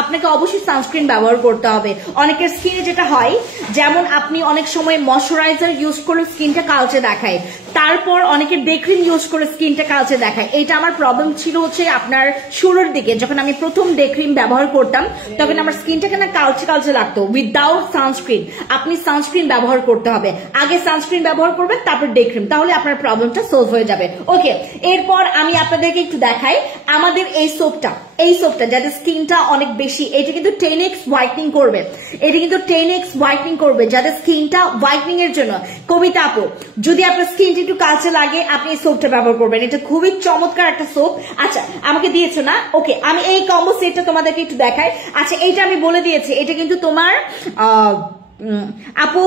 আপনাকে অবশ্যই সানস্ক্রিন ব্যবহার করতে হবে। অনেকের স্কিনে যেটা হয়, যেমন আপনি অনেক সময় ময়শ্চারাইজার ইউজ করে স্কিনটা কালচে দেখায়, তারপর অনেকের ডে ক্রিম ইউজ করে স্কিনটা কালচে দেখায়, এটা আমার প্রবলেম ছিল হচ্ছে আপনার শুরুর দিকে, যখন আমি প্রথম ডে ক্রিম ব্যবহার করতাম তখন আমার স্কিনটাকে না কালচে লাগতো উইদাউট সানস্ক্রিন। আপনি সানস্ক্রিন ব্যবহার করতে হবে, আগে সানস্ক্রিন ব্যবহার করবেন তারপর ডে ক্রিম, তাহলে আপনার প্রবলেমটা সলভ হয়ে যাবে। ওকে, এরপর আমি আপনাদেরকে একটু দেখাই আমাদের এই সোপটা যাদের স্কিনটা অনেক বেশি, এটা কিন্তু 10x হোয়াইটনিং করবে, যাদের স্কিনটা হোয়াইটনিং এর জন্য। কবিতা আপু যদি আপনার স্কিনটা একটু কালচে লাগে আপনি এই সোপটা ব্যবহার করবেন, এটা খুবই চমৎকার একটা সোপ। আচ্ছা আমাকে দিয়েছো না, ওকে আমি এই কম্বো সেটটা তোমাদেরকে একটু দেখাই। আচ্ছা এইটা আমি বলে দিয়েছি, এটা কিন্তু তোমার আপু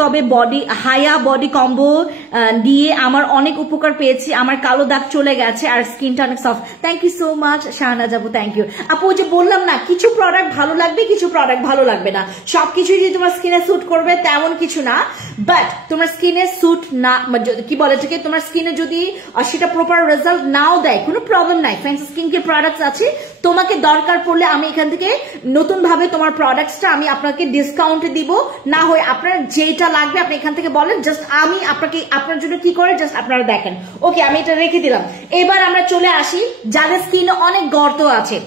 তবে হায়া বডি কম্বো দিয়ে আমার অনেক উপকার পেয়েছি, আমার কালো দাগ চলে গেছে আর স্কিনটা অনেক soft. Thank you so much Shahnaz আপু, থ্যাংক ইউ আপু। যে বললাম না কিছু প্রোডাক্ট ভালো লাগবে, কিছু প্রোডাক্ট ভালো লাগবে না, সবকিছুই যে তোমার স্কিনে স্যুট করবে তেমন কিছু না, বাট তোমার স্কিনে স্যুট না কি বলে এটাকে, তোমার স্কিনে যদি সেটা প্রপার রেজাল্ট নাও দেয় কোনো প্রবলেম নাই, ফ্যান্সি স্কিন কেয়ার প্রোডাক্টস আছে, তোমাকে দরকার পড়লে আমি এখান থেকে নতুন ভাবে তোমার প্রোডাক্টসটা আমি আপনাকে ডিসকাউন্টে দিব, না হয় আপনার যেটা লাগবে আপনি এখান থেকে বলেন, জাস্ট আমি আপনার জন্য কি করে জাস্ট আপনারা দেখেন। ওকে আমি এটা রেখে দিলাম। এবার আমরা চলে আসি যাদের স্কিনে অনেক গর্ত আছে,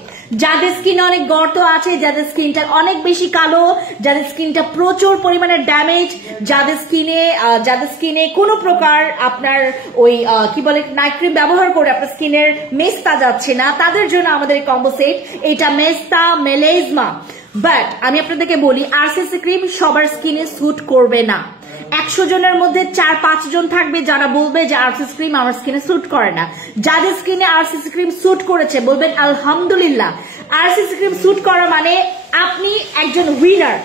যাদের স্কিনটা অনেক বেশি কালো, যাদের স্কিনটা প্রচুর পরিমাণে ড্যামেজ, যাদের স্কিনে কোনো প্রকার আপনার ওই কি বলে নাইট ক্রিম ব্যবহার করে আপনার স্কিনের মেস্তা যাচ্ছে না, তাদের জন্য আমাদের এই কম্বো সেট, এটা মেস্তা মেলেজমা। বাট আমি আপনাদেরকে বলি আরসিসি ক্রিম সবার স্কিনে স্যুট করবে না, 100 জনের মধ্যে 4-5 জন থাকবে যারা বলবে যে আরসিসি ক্রিম আমার স্কিনে স্যুট করে না। যাদের স্কিনে আরসিসি ক্রিম স্যুট করেছে বলবেন আলহামদুলিল্লাহ। আরসিসি ক্রিম স্যুট করা মানে আপনি একজন উইনার।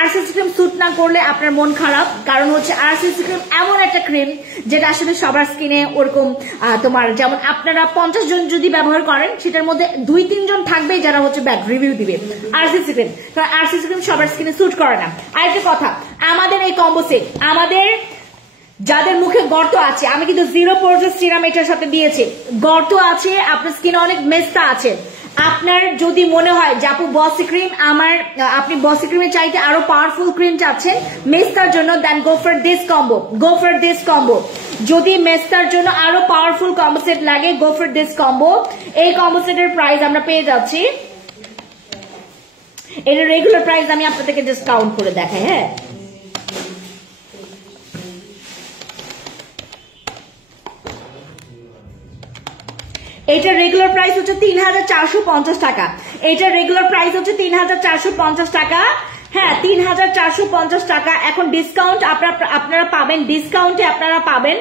আরসিসি ক্রিম স্যুট না করলে আপনার মন খারাপ, কারণ হচ্ছে আরসিসি ক্রিম এমন একটা ক্রিম যেটা আসলে সবার স্কিনে ওরকম তোমার যেমন আপনারা 50 জন যদি ব্যবহার করেন সেটার মধ্যে 2-3 জন থাকবে যারা হচ্ছে ব্যাড রিভিউ দিবে আরসিসি ক্রিম, কারণ আরসিসি ক্রিম সবার স্কিনে স্যুট করে না। আরেকটা কথা, আমাদের এই কম্বো সেট আমাদের যাদের মুখে গর্ত আছে, আমি কিন্তু জিরো পোরস সিরাম এটার সাথে দিয়েছি, গর্ত আছে, আপনার স্কিনে অনেক মেস্তা আছে, আপনার যদি মনে হয় যে আপু বসি ক্রিম আপনি বসি ক্রিমের চাইতে আরো পাওয়ারফুল ক্রিম চাচ্ছেন মেস্তার জন্য, দেন গো ফর দিস কম্বো। যদি মেস্তার জন্য আরো পাওয়ারফুল কম্বো সেট লাগে, গো ফর দিস কম্বো। এই কম্বো সেটের প্রাইস আমরা পেয়ে যাচ্ছি, এর রেগুলার প্রাইস আমি আপনাদেরকে জাস্ট কাউন্ট করে দেখাই। হ্যাঁ, এটার রেগুলার প্রাইস হচ্ছে ৩,৪৫০ টাকা। এটার রেগুলার প্রাইস হচ্ছে ৩,৪৫০ টাকা। হ্যাঁ, ৩,৪৫০ টাকা। এখন ডিসকাউন্ট আপনারা পাবেন, ডিসকাউন্টে আপনারা পাবেন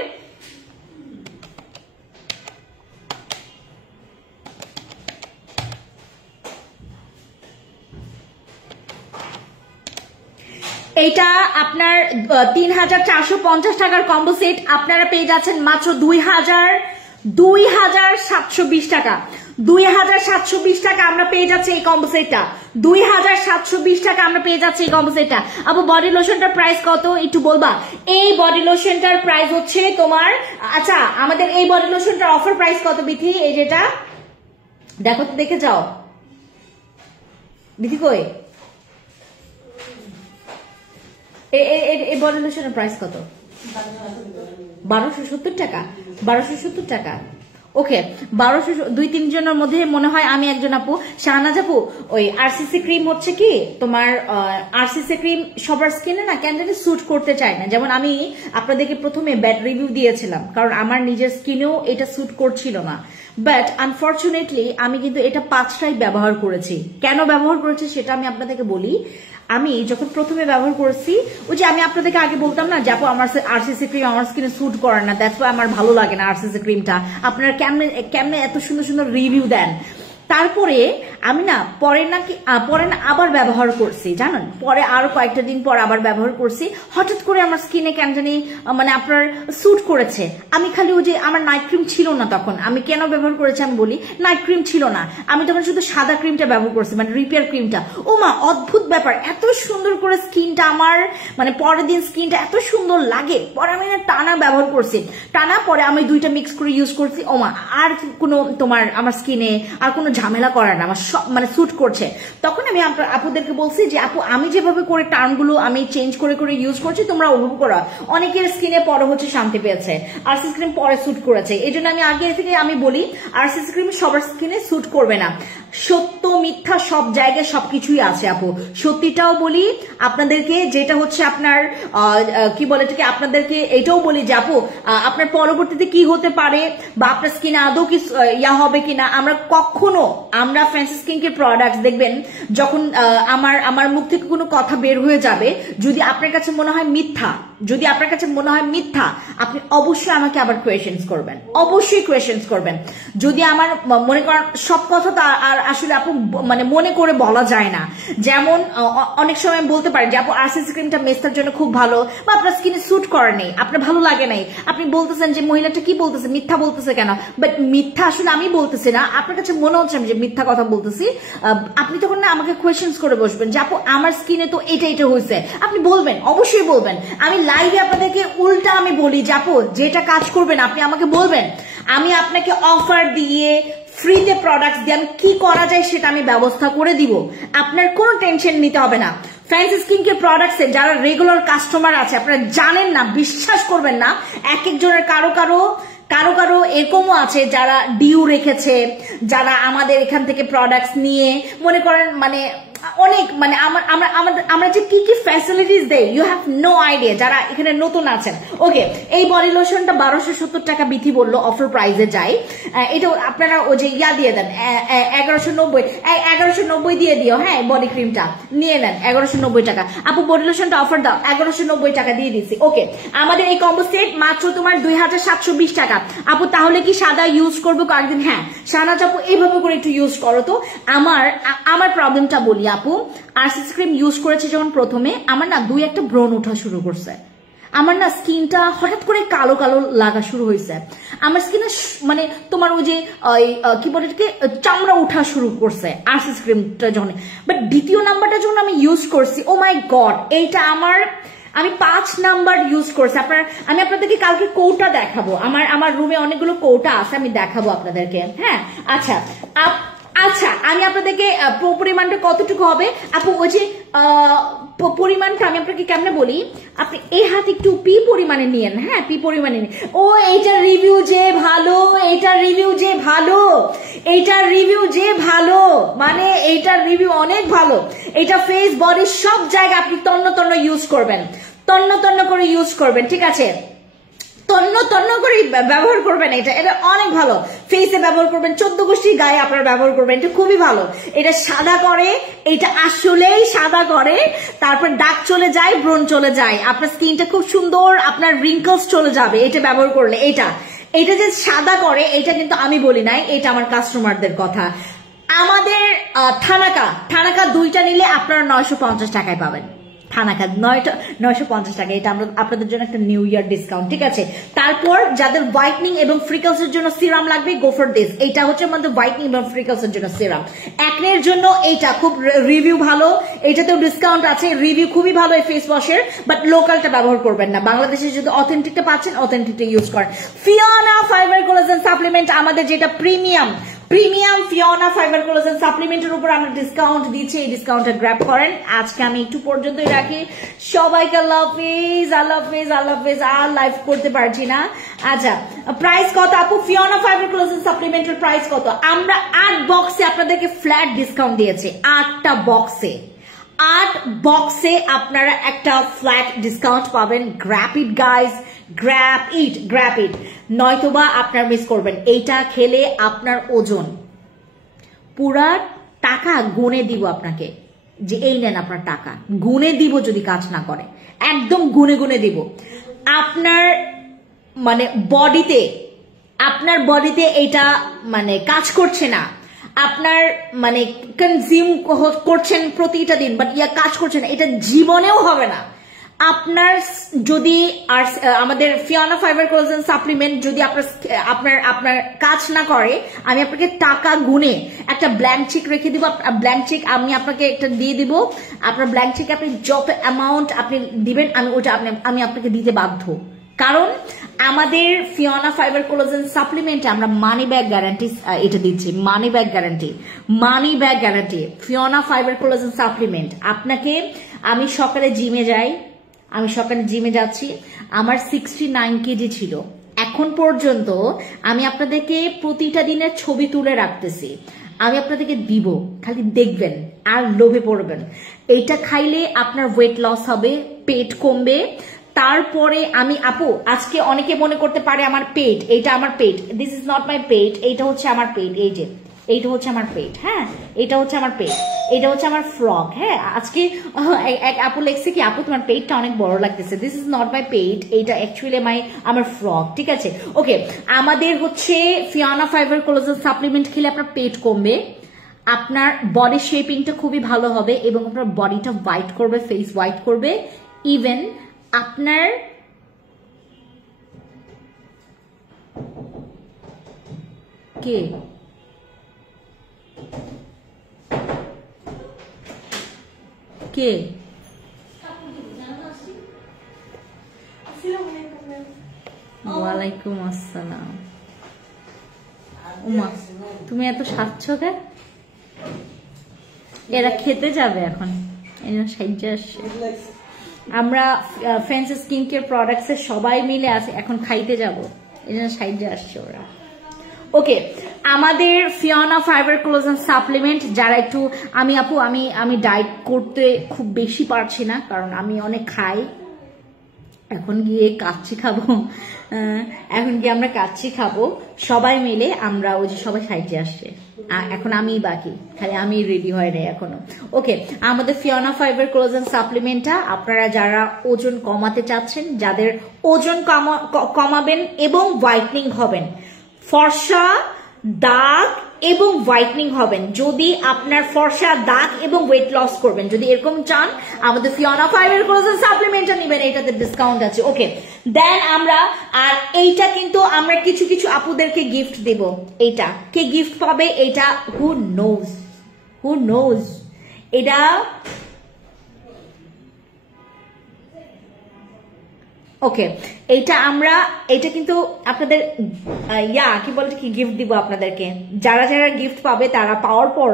এটা আপনার ৩,৪৫০ টাকার কম্বো সেট আপনারা পেয়ে যাচ্ছেন মাত্র ২,৭২০ টাকা। ২,৭২০ টাকা আমরা পেয়ে যাচ্ছি এই কম্বো সেটটা, ২,৭২০ টাকা আমরা পেয়ে যাচ্ছি এই কম্বো সেটটা। আপু বডি লোশনটার প্রাইস কত একটু বলবা? এই বডি লোশনটার প্রাইস হচ্ছে তোমার, আচ্ছা আমাদের এই বডি লোশনটার অফার প্রাইস কত বিথি? এই যেটা দেখো তো, দেখে যাও বিথি কই, এই বডি লোশনের প্রাইস কত? ১২৭০ টাকা। ১২৭০ টাকা, ওকে। ১২০০-২-৩ জনের মধ্যে মনে হয় আমি একজন আপু, শাহনাজ আপু, ওই আরসিসি ক্রিম হচ্ছে কি তোমার, আরসিসি ক্রিম সবার স্কিনে না কেন জানি স্যুট করতে চায় না। যেমন আমি আপনাদেরকে প্রথমে ব্যাড রিভিউ দিয়েছিলাম, কারণ আমার নিজের স্কিনেও এটা স্যুট করছিল না, বাট আনফর্চুনেটলি আমি কিন্তু এটা ৫টাই ব্যবহার করেছি। কেন ব্যবহার করেছি সেটা আমি আপনাদেরকে বলি। আমি যখন প্রথমে ব্যবহার করেছি, ওই যে আমি আপনাদেরকে আগে বলতাম না যে আপু আমার আরসিসি ক্রিম আমার স্কিনে স্যুট করে না, দ্যাটস ওয়াই আমার ভালো লাগে না আরসিসি ক্রিমটা। আপনারা কেমনে এত সুন্দর সুন্দর রিভিউ দেন। তারপরে আমি না পরে না আবার ব্যবহার করছি, জানেন, পরে আরো কয়েকটা দিন পর আবার ব্যবহার করছি, হঠাৎ করে আমার স্কিনে কেন জানি মানে আপনার স্যুট করেছে। আমি খালি ওই যে আমার নাইট ক্রিম ছিল না তখন, আমি কেন ব্যবহার করেছি আমি বলি, নাইট ক্রিম ছিল না, আমি তখন শুধু সাদা ক্রিমটা ব্যবহার করছি, মানে রিপেয়ার ক্রিমটা। ও মা, অদ্ভুত ব্যাপার, এত সুন্দর করে স্কিনটা আমার, মানে পরের দিন স্কিনটা এত সুন্দর লাগে। পরে আমি না টানা ব্যবহার করছি, টানা পরে আমি দুইটা মিক্স করে ইউজ করছি। ও মা, আর কোনো তোমার আমার স্কিনে আর কোনো ঝামেলা করে না, আমার সব মানে স্যুট করছে। তখন আমি আপুদেরকে বলছি যে আপু আমি যেভাবে করে টার্মগুলো আমি চেঞ্জ করে করে ইউজ করছি তোমরা ওভাবে করো। অনেকের স্কিনে পরে হচ্ছে শান্তি পেয়েছে, আরসিসি ক্রিম পরে স্যুট করেছে। এই জন্য আমি আগে থেকে আমি বলি আরসিসি ক্রিম সবার স্কিনে স্যুট করবে না। সত্য মিথ্যা সব জায়গায় সবকিছুই আছে আপু। সত্যিটাও বলি আপনাদেরকে, যেটা হচ্ছে আপনার কি বলে এটাকে, আপনাদেরকে এটাও বলি যে আপু আপনার পরবর্তীতে কি হতে পারে বা আপনার স্কিনে আদৌ কি ইয়া হবে কিনা। আমরা ফ্যান্সি স্কিন কেয়ার প্রোডাক্ট দেখবেন যখন আমার মুখ থেকে কোনো কথা বের হয়ে যাবে, যদি আপনার কাছে মনে হয় মিথ্যা, আপনি অবশ্যই আমাকে আবার কোয়েশ্চেন্স করবেন, অবশ্যই কোয়েশ্চেন্স করবেন। যদি আমার মনে করেন সব কথা তো আর আসলে আপু মানে মনে করে বলা যায় না। যেমন অনেক সময় বলতে পারেন যে আপু আরসিসি ক্রিমটা মেস্তার জন্য খুব ভালো, বা আপনার স্কিনে স্যুট করে নেই, আপনার ভালো লাগে নাই, আপনি বলতেছেন যে মহিলাটা কি বলতেছে, মিথ্যা বলতেছে কেন। বাট মিথ্যা আসলে আমি বলতেছি না, আপনার কাছে মনে হচ্ছে আমি যে মিথ্যা কথা বলতেছি। আপনি তখন না আমাকে কোয়েশ্চেন্স করে বসবেন যে আপু আমার স্কিনে তো এটা হয়েছে, আপনি বলবেন, অবশ্যই বলবেন। আমি লাইভে আপনাদেরকে উল্টা আমি বলি যে আপু যেটা কাজ করবেন আপনি আমাকে বলবেন, আমি আপনাকে অফার দিয়ে ফ্রিতে প্রোডাক্ট দিয়ে আমি কি করা যায় সেটা আমি ব্যবস্থা করে দিব, আপনার কোনো টেনশন নিতে হবে না। ফ্যান্সি স্কিন কেয়ার প্রোডাক্টস এর যারা রেগুলার কাস্টমার আছে আপনারা জানেন না, বিশ্বাস করবেন না, এক একজনের কারো এরকমও আছে যারা ডিউ রেখেছে, যারা আমাদের এখান থেকে প্রোডাক্টস নিয়ে মনে করেন মানে অনেক মানে আমরা যে কি কি ফ্যাসিলিটিস দেই ইউ হ্যাভ নো আইডিয়া, যারা এখানে নতুন আছেন। ওকে, এই বডি লোশনটা ১২৭০ টাকা বিথি বললো অফার প্রাইসে যায়। এটা আপনারা ওই যে ইয়া দিয়ে দেন ১১৯০ দিয়ে দিও। হ্যাঁ, বডি ক্রিমটা নিয়ে নেন ১১৯০ টাকা। আপু বডি লোশনটা অফার দাও, ১১৯০ টাকা দিয়ে দিচ্ছি। ওকে, আমাদের এই কম্বো সেট মাত্র তোমার ২,৭২০ টাকা। আপু তাহলে কি সাদা ইউজ করবো কয়েকদিন? হ্যাঁ শাহনাজ আপু এইভাবে করে একটু ইউজ করো তো। আমার প্রবলেমটা বলি আপু, আরসিসি ক্রিম ইউজ করেছে যখন প্রথমে আমার না ২-১টা ব্রণ ওঠা শুরু করছে, আমার না স্কিনটা হঠাৎ করে কালো কালো লাগা শুরু হয়েছে, আমার স্কিনে মানে তোমার ওই যে কি বলে চামড়া উঠা শুরু করছে আরসিসি ক্রিমটা যখন। বাট দ্বিতীয় নাম্বারটা যখন আমি ইউজ করছি, ও মাই গড, এইটা আমি 5 নাম্বার ইউজ করছি। আমি আপনাদেরকে কালকে কৌটা দেখাবো, আমার রুমে অনেকগুলো কৌটা আছে, আমি দেখাবো আপনাদেরকে। হ্যাঁ আচ্ছা আচ্ছা, আমি আপনাদেরকে পরিমাণটা কতটুকু হবে আপু, ওই যে পরিমাণটা আমি আপনাকে কেমনে বলি, আপনি এই হাত একটু পি পরিমাণে নিয়েন। হ্যাঁ পি পরিমাণে নিন। ও এইটার রিভিউ যে ভালো, এইটার রিভিউ যে ভালো, এইটার রিভিউ যে ভালো, মানে এইটার রিভিউ অনেক ভালো। এটা ফেস বডি সব জায়গায় আপনি তন্ন তন্ন ইউজ করবেন, তন্ন তন্ন করে ইউজ করবেন, ঠিক আছে? তন্ন তন্ন করে ব্যবহার করবেন। এটা অনেক ভালো, ফেসে ব্যবহার করবেন, 14 গোষ্ঠীর গায়ে আপনারা ব্যবহার করবেন, এটা খুবই ভালো। এটা সাদা করে, এটা আসলেই সাদা করে, তারপর দাগ চলে যায়, ব্রণ চলে যায়, আপনার স্কিনটা খুব সুন্দর, আপনার রিঙ্কলস চলে যাবে এটা ব্যবহার করলে। এটা যে সাদা করে, এটা কিন্তু আমি বলি নাই, এটা আমার কাস্টমারদের কথা। আমাদের থানাকা 2টা নিলে আপনারা 950 টাকায় পাবেন। থানাকা 950 টাকা, এটা আমরা আপনাদের জন্য একটা নিউ ইয়ার ডিসকাউন্ট, ঠিক আছে? তারপর যাদের হোয়াইটনিং এবং ফ্রিকলস এর জন্য সিরাম লাগবে, গো ফর দিস। এটা হচ্ছে আমাদের হোয়াইটনিং এবং ফ্রিকলস এর জন্য সিরাম। অ্যাকনের জন্য এইটা খুব রিভিউ ভালো, এটাতেও ডিসকাউন্ট আছে, রিভিউ খুবই ভালো এই ফেস ওয়াশের, বাট লোকালটা ব্যবহার করবেন না। বাংলাদেশে যদি অথেন্টিকটা পাচ্ছেন, অথেন্টিকটা ইউজ করেন। ফিওনা ফাইবার কোলাজেন সাপ্লিমেন্ট, আমাদের যেটা প্রিমিয়াম ফিওনা ফাইবার কোলাজেন সাপ্লিমেন্টের উপর আমরা ডিসকাউন্ট দিচ্ছি, এই ডিসকাউন্টটা গ্র্যাব করেন। আজকে আমি একটু পর্যন্তই রাখি, সবাইকে আল্লাহ হাফেজ, আল্লাহ হাফেজ, আল্লাহ হাফেজ। আর লাইভ করতে পারছি না। আচ্ছা প্রাইস কত আপু ফিওনা ফাইবার কোলাজেন সাপ্লিমেন্টের প্রাইস কত? আমরা 8 বক্সে আপনাদেরকে ফ্ল্যাট ডিসকাউন্ট দিয়েছি। 8টা বক্সে, 8 বক্সে আপনারা একটা ফ্ল্যাট ডিসকাউন্ট পাবেন। Grab it guys, grab it, নয়তোবা আপনার মিস করবেন। এইটা খেলে আপনার ওজন পুরা টাকা গুনে দিব আপনাকে, যে এই নেন আপনার টাকা, গুনে দিব যদি কাজ না করে, একদম গুনে দিব। আপনার মানে আপনার বডিতে এটা মানে কাজ করছে না, আপনার মানে কনজিউম করছেন প্রতিটা দিন, বাট কাজ করছে না, এটা জীবনেও হবে না। আপনার যদি আমাদের ফিওনা ফাইবার কোলাজেন সাপ্লিমেন্ট যদি আপনার কাজ না করে, আমি আপনাকে টাকা গুনে একটা ব্ল্যাঙ্ক চেক রেখে দিব। ব্ল্যাঙ্ক চেক আমি আপনাকে একটা দিয়ে দিব। আপনার ব্ল্যাঙ্ক চেক আপনি যত অ্যামাউন্ট আপনি দিবেন, আমি আপনাকে দিতে বাধ্য। কারণ আমাদের ফিওনা ফাইবার কোলাজেন সাপ্লিমেন্টে আমরা মানি ব্যাক গ্যারান্টি এটা দিচ্ছি, money back guarantee. Fiona fibre collagen supplement আপনাকে, আমি সকালে জিমে যাচ্ছি, আমার 69 কেজি ছিল। এখন পর্যন্ত আমি আপনাদেরকে প্রতিটা দিনের ছবি তুলে রাখতেছি, আমি আপনাদেরকে দিব, খালি দেখবেন আর লোভে পড়বেন। এইটা খাইলে আপনার ওয়েট লস হবে, পেট কমবে। তারপরে আপু আজকে অনেকে মনে করতে পারে আমার পেট, এইটা আমার পেট, দিস ইজ নট মাই পেট, এইটা হচ্ছে আমার পেট, এইটা হচ্ছে আমার পেট। হ্যাঁ এটা হচ্ছে আমার পেট, এটা হচ্ছে আমার ফ্রক। হ্যাঁ আজকে এক আপু লেখছে কি, আপু তোমার পেটটা অনেক বড় লাগতেছে, দিস ইজ নট মাই পেট, এইটা অ্যাকচুয়ালি আমার ফ্রক, ঠিক আছে? ওকে, আমাদের হচ্ছে ফিওনা ফাইবার কোলাজেন সাপ্লিমেন্ট খেলে আপনার পেট কমবে, আপনার বডি শেপিংটা খুবই ভালো হবে, এবং আপনার বডিটা হোয়াইট করবে, ফেস হোয়াইট করবে। ইভেন আপনার কে ওয়ালাইকুম আসসালাম। উমা তুমি এত সাজছো কে? এরা খেতে যাবে এখন, সাইজে আসছে। আমরা ফ্যান্সি স্কিন কেয়ার প্রোডাক্টস এর সবাই মিলে আছে, এখন খাইতে যাব, এই জন্য সাইজে আসছে ওরা। ওকে, আমাদের ফিওনা ফাইবার কোলাজেন সাপ্লিমেন্ট যারা একটু, আমি ডায়েট করতে খুব বেশি পারছি না, কারণ আমি অনেক খাই। এখন গিয়ে আমরা কাচ্চি খাবো সবাই মিলে। আমরা ওই যে সবাই সাইজে আসছে, এখন আমি বাকি, খালি আমি রেডি হয় নাই এখনো। ওকে, আমাদের ফিওনা ফাইবার কোলাজেন সাপ্লিমেন্টটা আপনারা যারা ওজন কমাতে চাচ্ছেন, যাদের ওজন কমাবেন এবং হোয়াইটনিং হবেন, ফর্সা দাগ এবং হোয়াইটনিং হবেন, যদি আপনার ফর্সা দাগ এবং ওয়েট লস করবেন, যদি এরকম চান, আমাদের ফিওনা ফাইবার কোলাজেন সাপ্লিমেন্টটা নেবেন, এটাতে ডিসকাউন্ট আছে। ওকে, দেন আর এইটা কিন্তু আমরা কিছু আপুদেরকে গিফট দেব। এইটা কে গিফট পাবে? এটা হু নোজ এটা ওকে, এটা কিন্তু আপনাদের কি বলতে কি গিফট দিব আপনাদেরকে। যারা যারা গিফট পাবে তারা পাওয়ার পর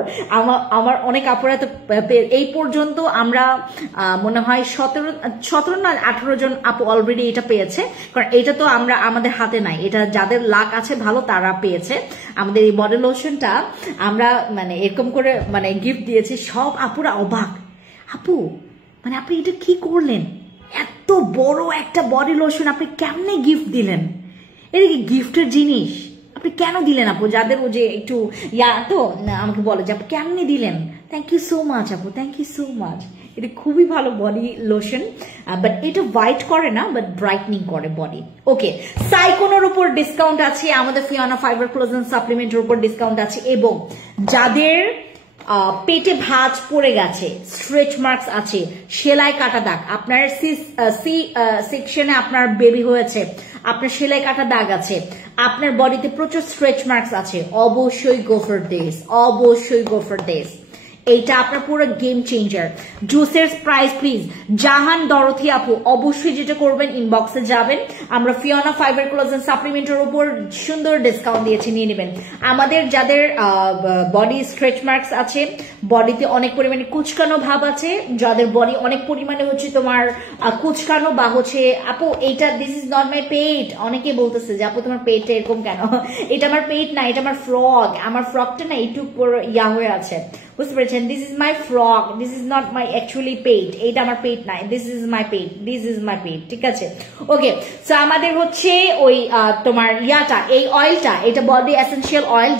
আমার অনেক আপুরা তো এই পর্যন্ত আমরা মনে হয় 17 না 18 জন আপু অলরেডি এটা পেয়েছে। কারণ এটা তো আমাদের হাতে নাই, এটা যাদের লাক আছে ভালো তারা পেয়েছে। আমাদের এই বডি লোশনটা আমরা মানে এরকম করে মানে গিফট দিয়েছি, সব আপুরা অবাক, আপু মানে আপনি এটা কি করলেন, এত বড় একটা বডি লোশন আপনি কেমনে গিফট দিলেন, এটা কি গিফটের জিনিস আপনি কেন দিলেন আপু? যাদের ও যে একটু তো আমাকে বলে যে আপু কেমনে দিলেন। থ্যাংক ইউ সো মাচ আপু, থ্যাংক ইউ সো মাচ। এটা খুবই ভালো বডি লোশন, বাট এটা হোয়াইট করে না, বাট ব্রাইটনিং করে বডি। ওকে, সাইকোনোর উপর ডিসকাউন্ট আছে, আমাদের ফিওনা ফাইবার কোলাজেন সাপ্লিমেন্টের উপর ডিসকাউন্ট আছে, এবং যাদের পেটে ভাঁজ পড়ে গেছে, স্ট্রেচ মার্কস আছে, সেলাই কাটা দাগ, আপনার সি সেকশনে আপনার বেবি হয়েছে, আপনার সেলাই কাটা দাগ আছে, আপনার বডিতে প্রচুর স্ট্রেচ মার্কস আছে, অবশ্যই গো ফর দিস, অবশ্যই গো ফর দিস। এইটা আপনার পুরো গেম চেঞ্জার। জুসের প্রাইস প্লিজ, জাহান দরথি আপু অবশ্যই যেটা করবেন ইনবক্সে যাবেন, আমরা ফিওনা ফাইবার কোলাজেন সাপ্লিমেন্টের উপর সুন্দর ডিসকাউন্ট দিয়েছি, নিয়ে নেবেন। আমাদের যাদের বডি স্ট্রেচ মার্কস আছে, বডিতে অনেক পরিমাণে কুচকানো ভাব আছে, যাদের বডি অনেক পরিমাণে হচ্ছে তোমার কুচকানো বা হচ্ছে আপু এইটা দিস ইজ নট মাই পেট, অনেকে বলতেছে যে আপু তোমার পেটটা এরকম কেন, এটা আমার পেট না, এটা আমার ফ্রক, আমার ফ্রকটা না একটু হয়ে আছে, বুঝতে পেরেছেন? This is my frock, this is not my actually pet, এইটা আমার পেট নাই, this is my pet, this is my pet, ঠিক আছে? ওকে, সো আমাদের হচ্ছে ওই তোমার এই অয়েলটা, এটা বডি এসেনশিয়াল অয়েল,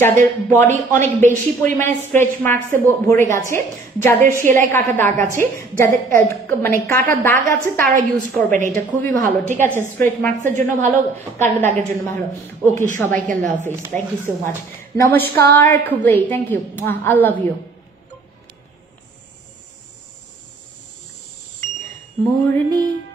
যাদের বডি অনেক বেশি পরিমাণে স্ট্রেচ মার্কসে ভরে গেছে, যাদের সেলাই কাটা দাগ আছে, যাদের মানে কাটা দাগ আছে তারা ইউজ করবেন, এটা খুবই ভালো, ঠিক আছে? স্ট্রেচ মার্কসের জন্য ভালো, কাটা দাগের জন্য ভালো। ওকে, সবাইকে আল্লাহ হাফিজ, থ্যাংক ইউ সো মাচ, নমস্কার, খুবই thank you, I love you. Moroni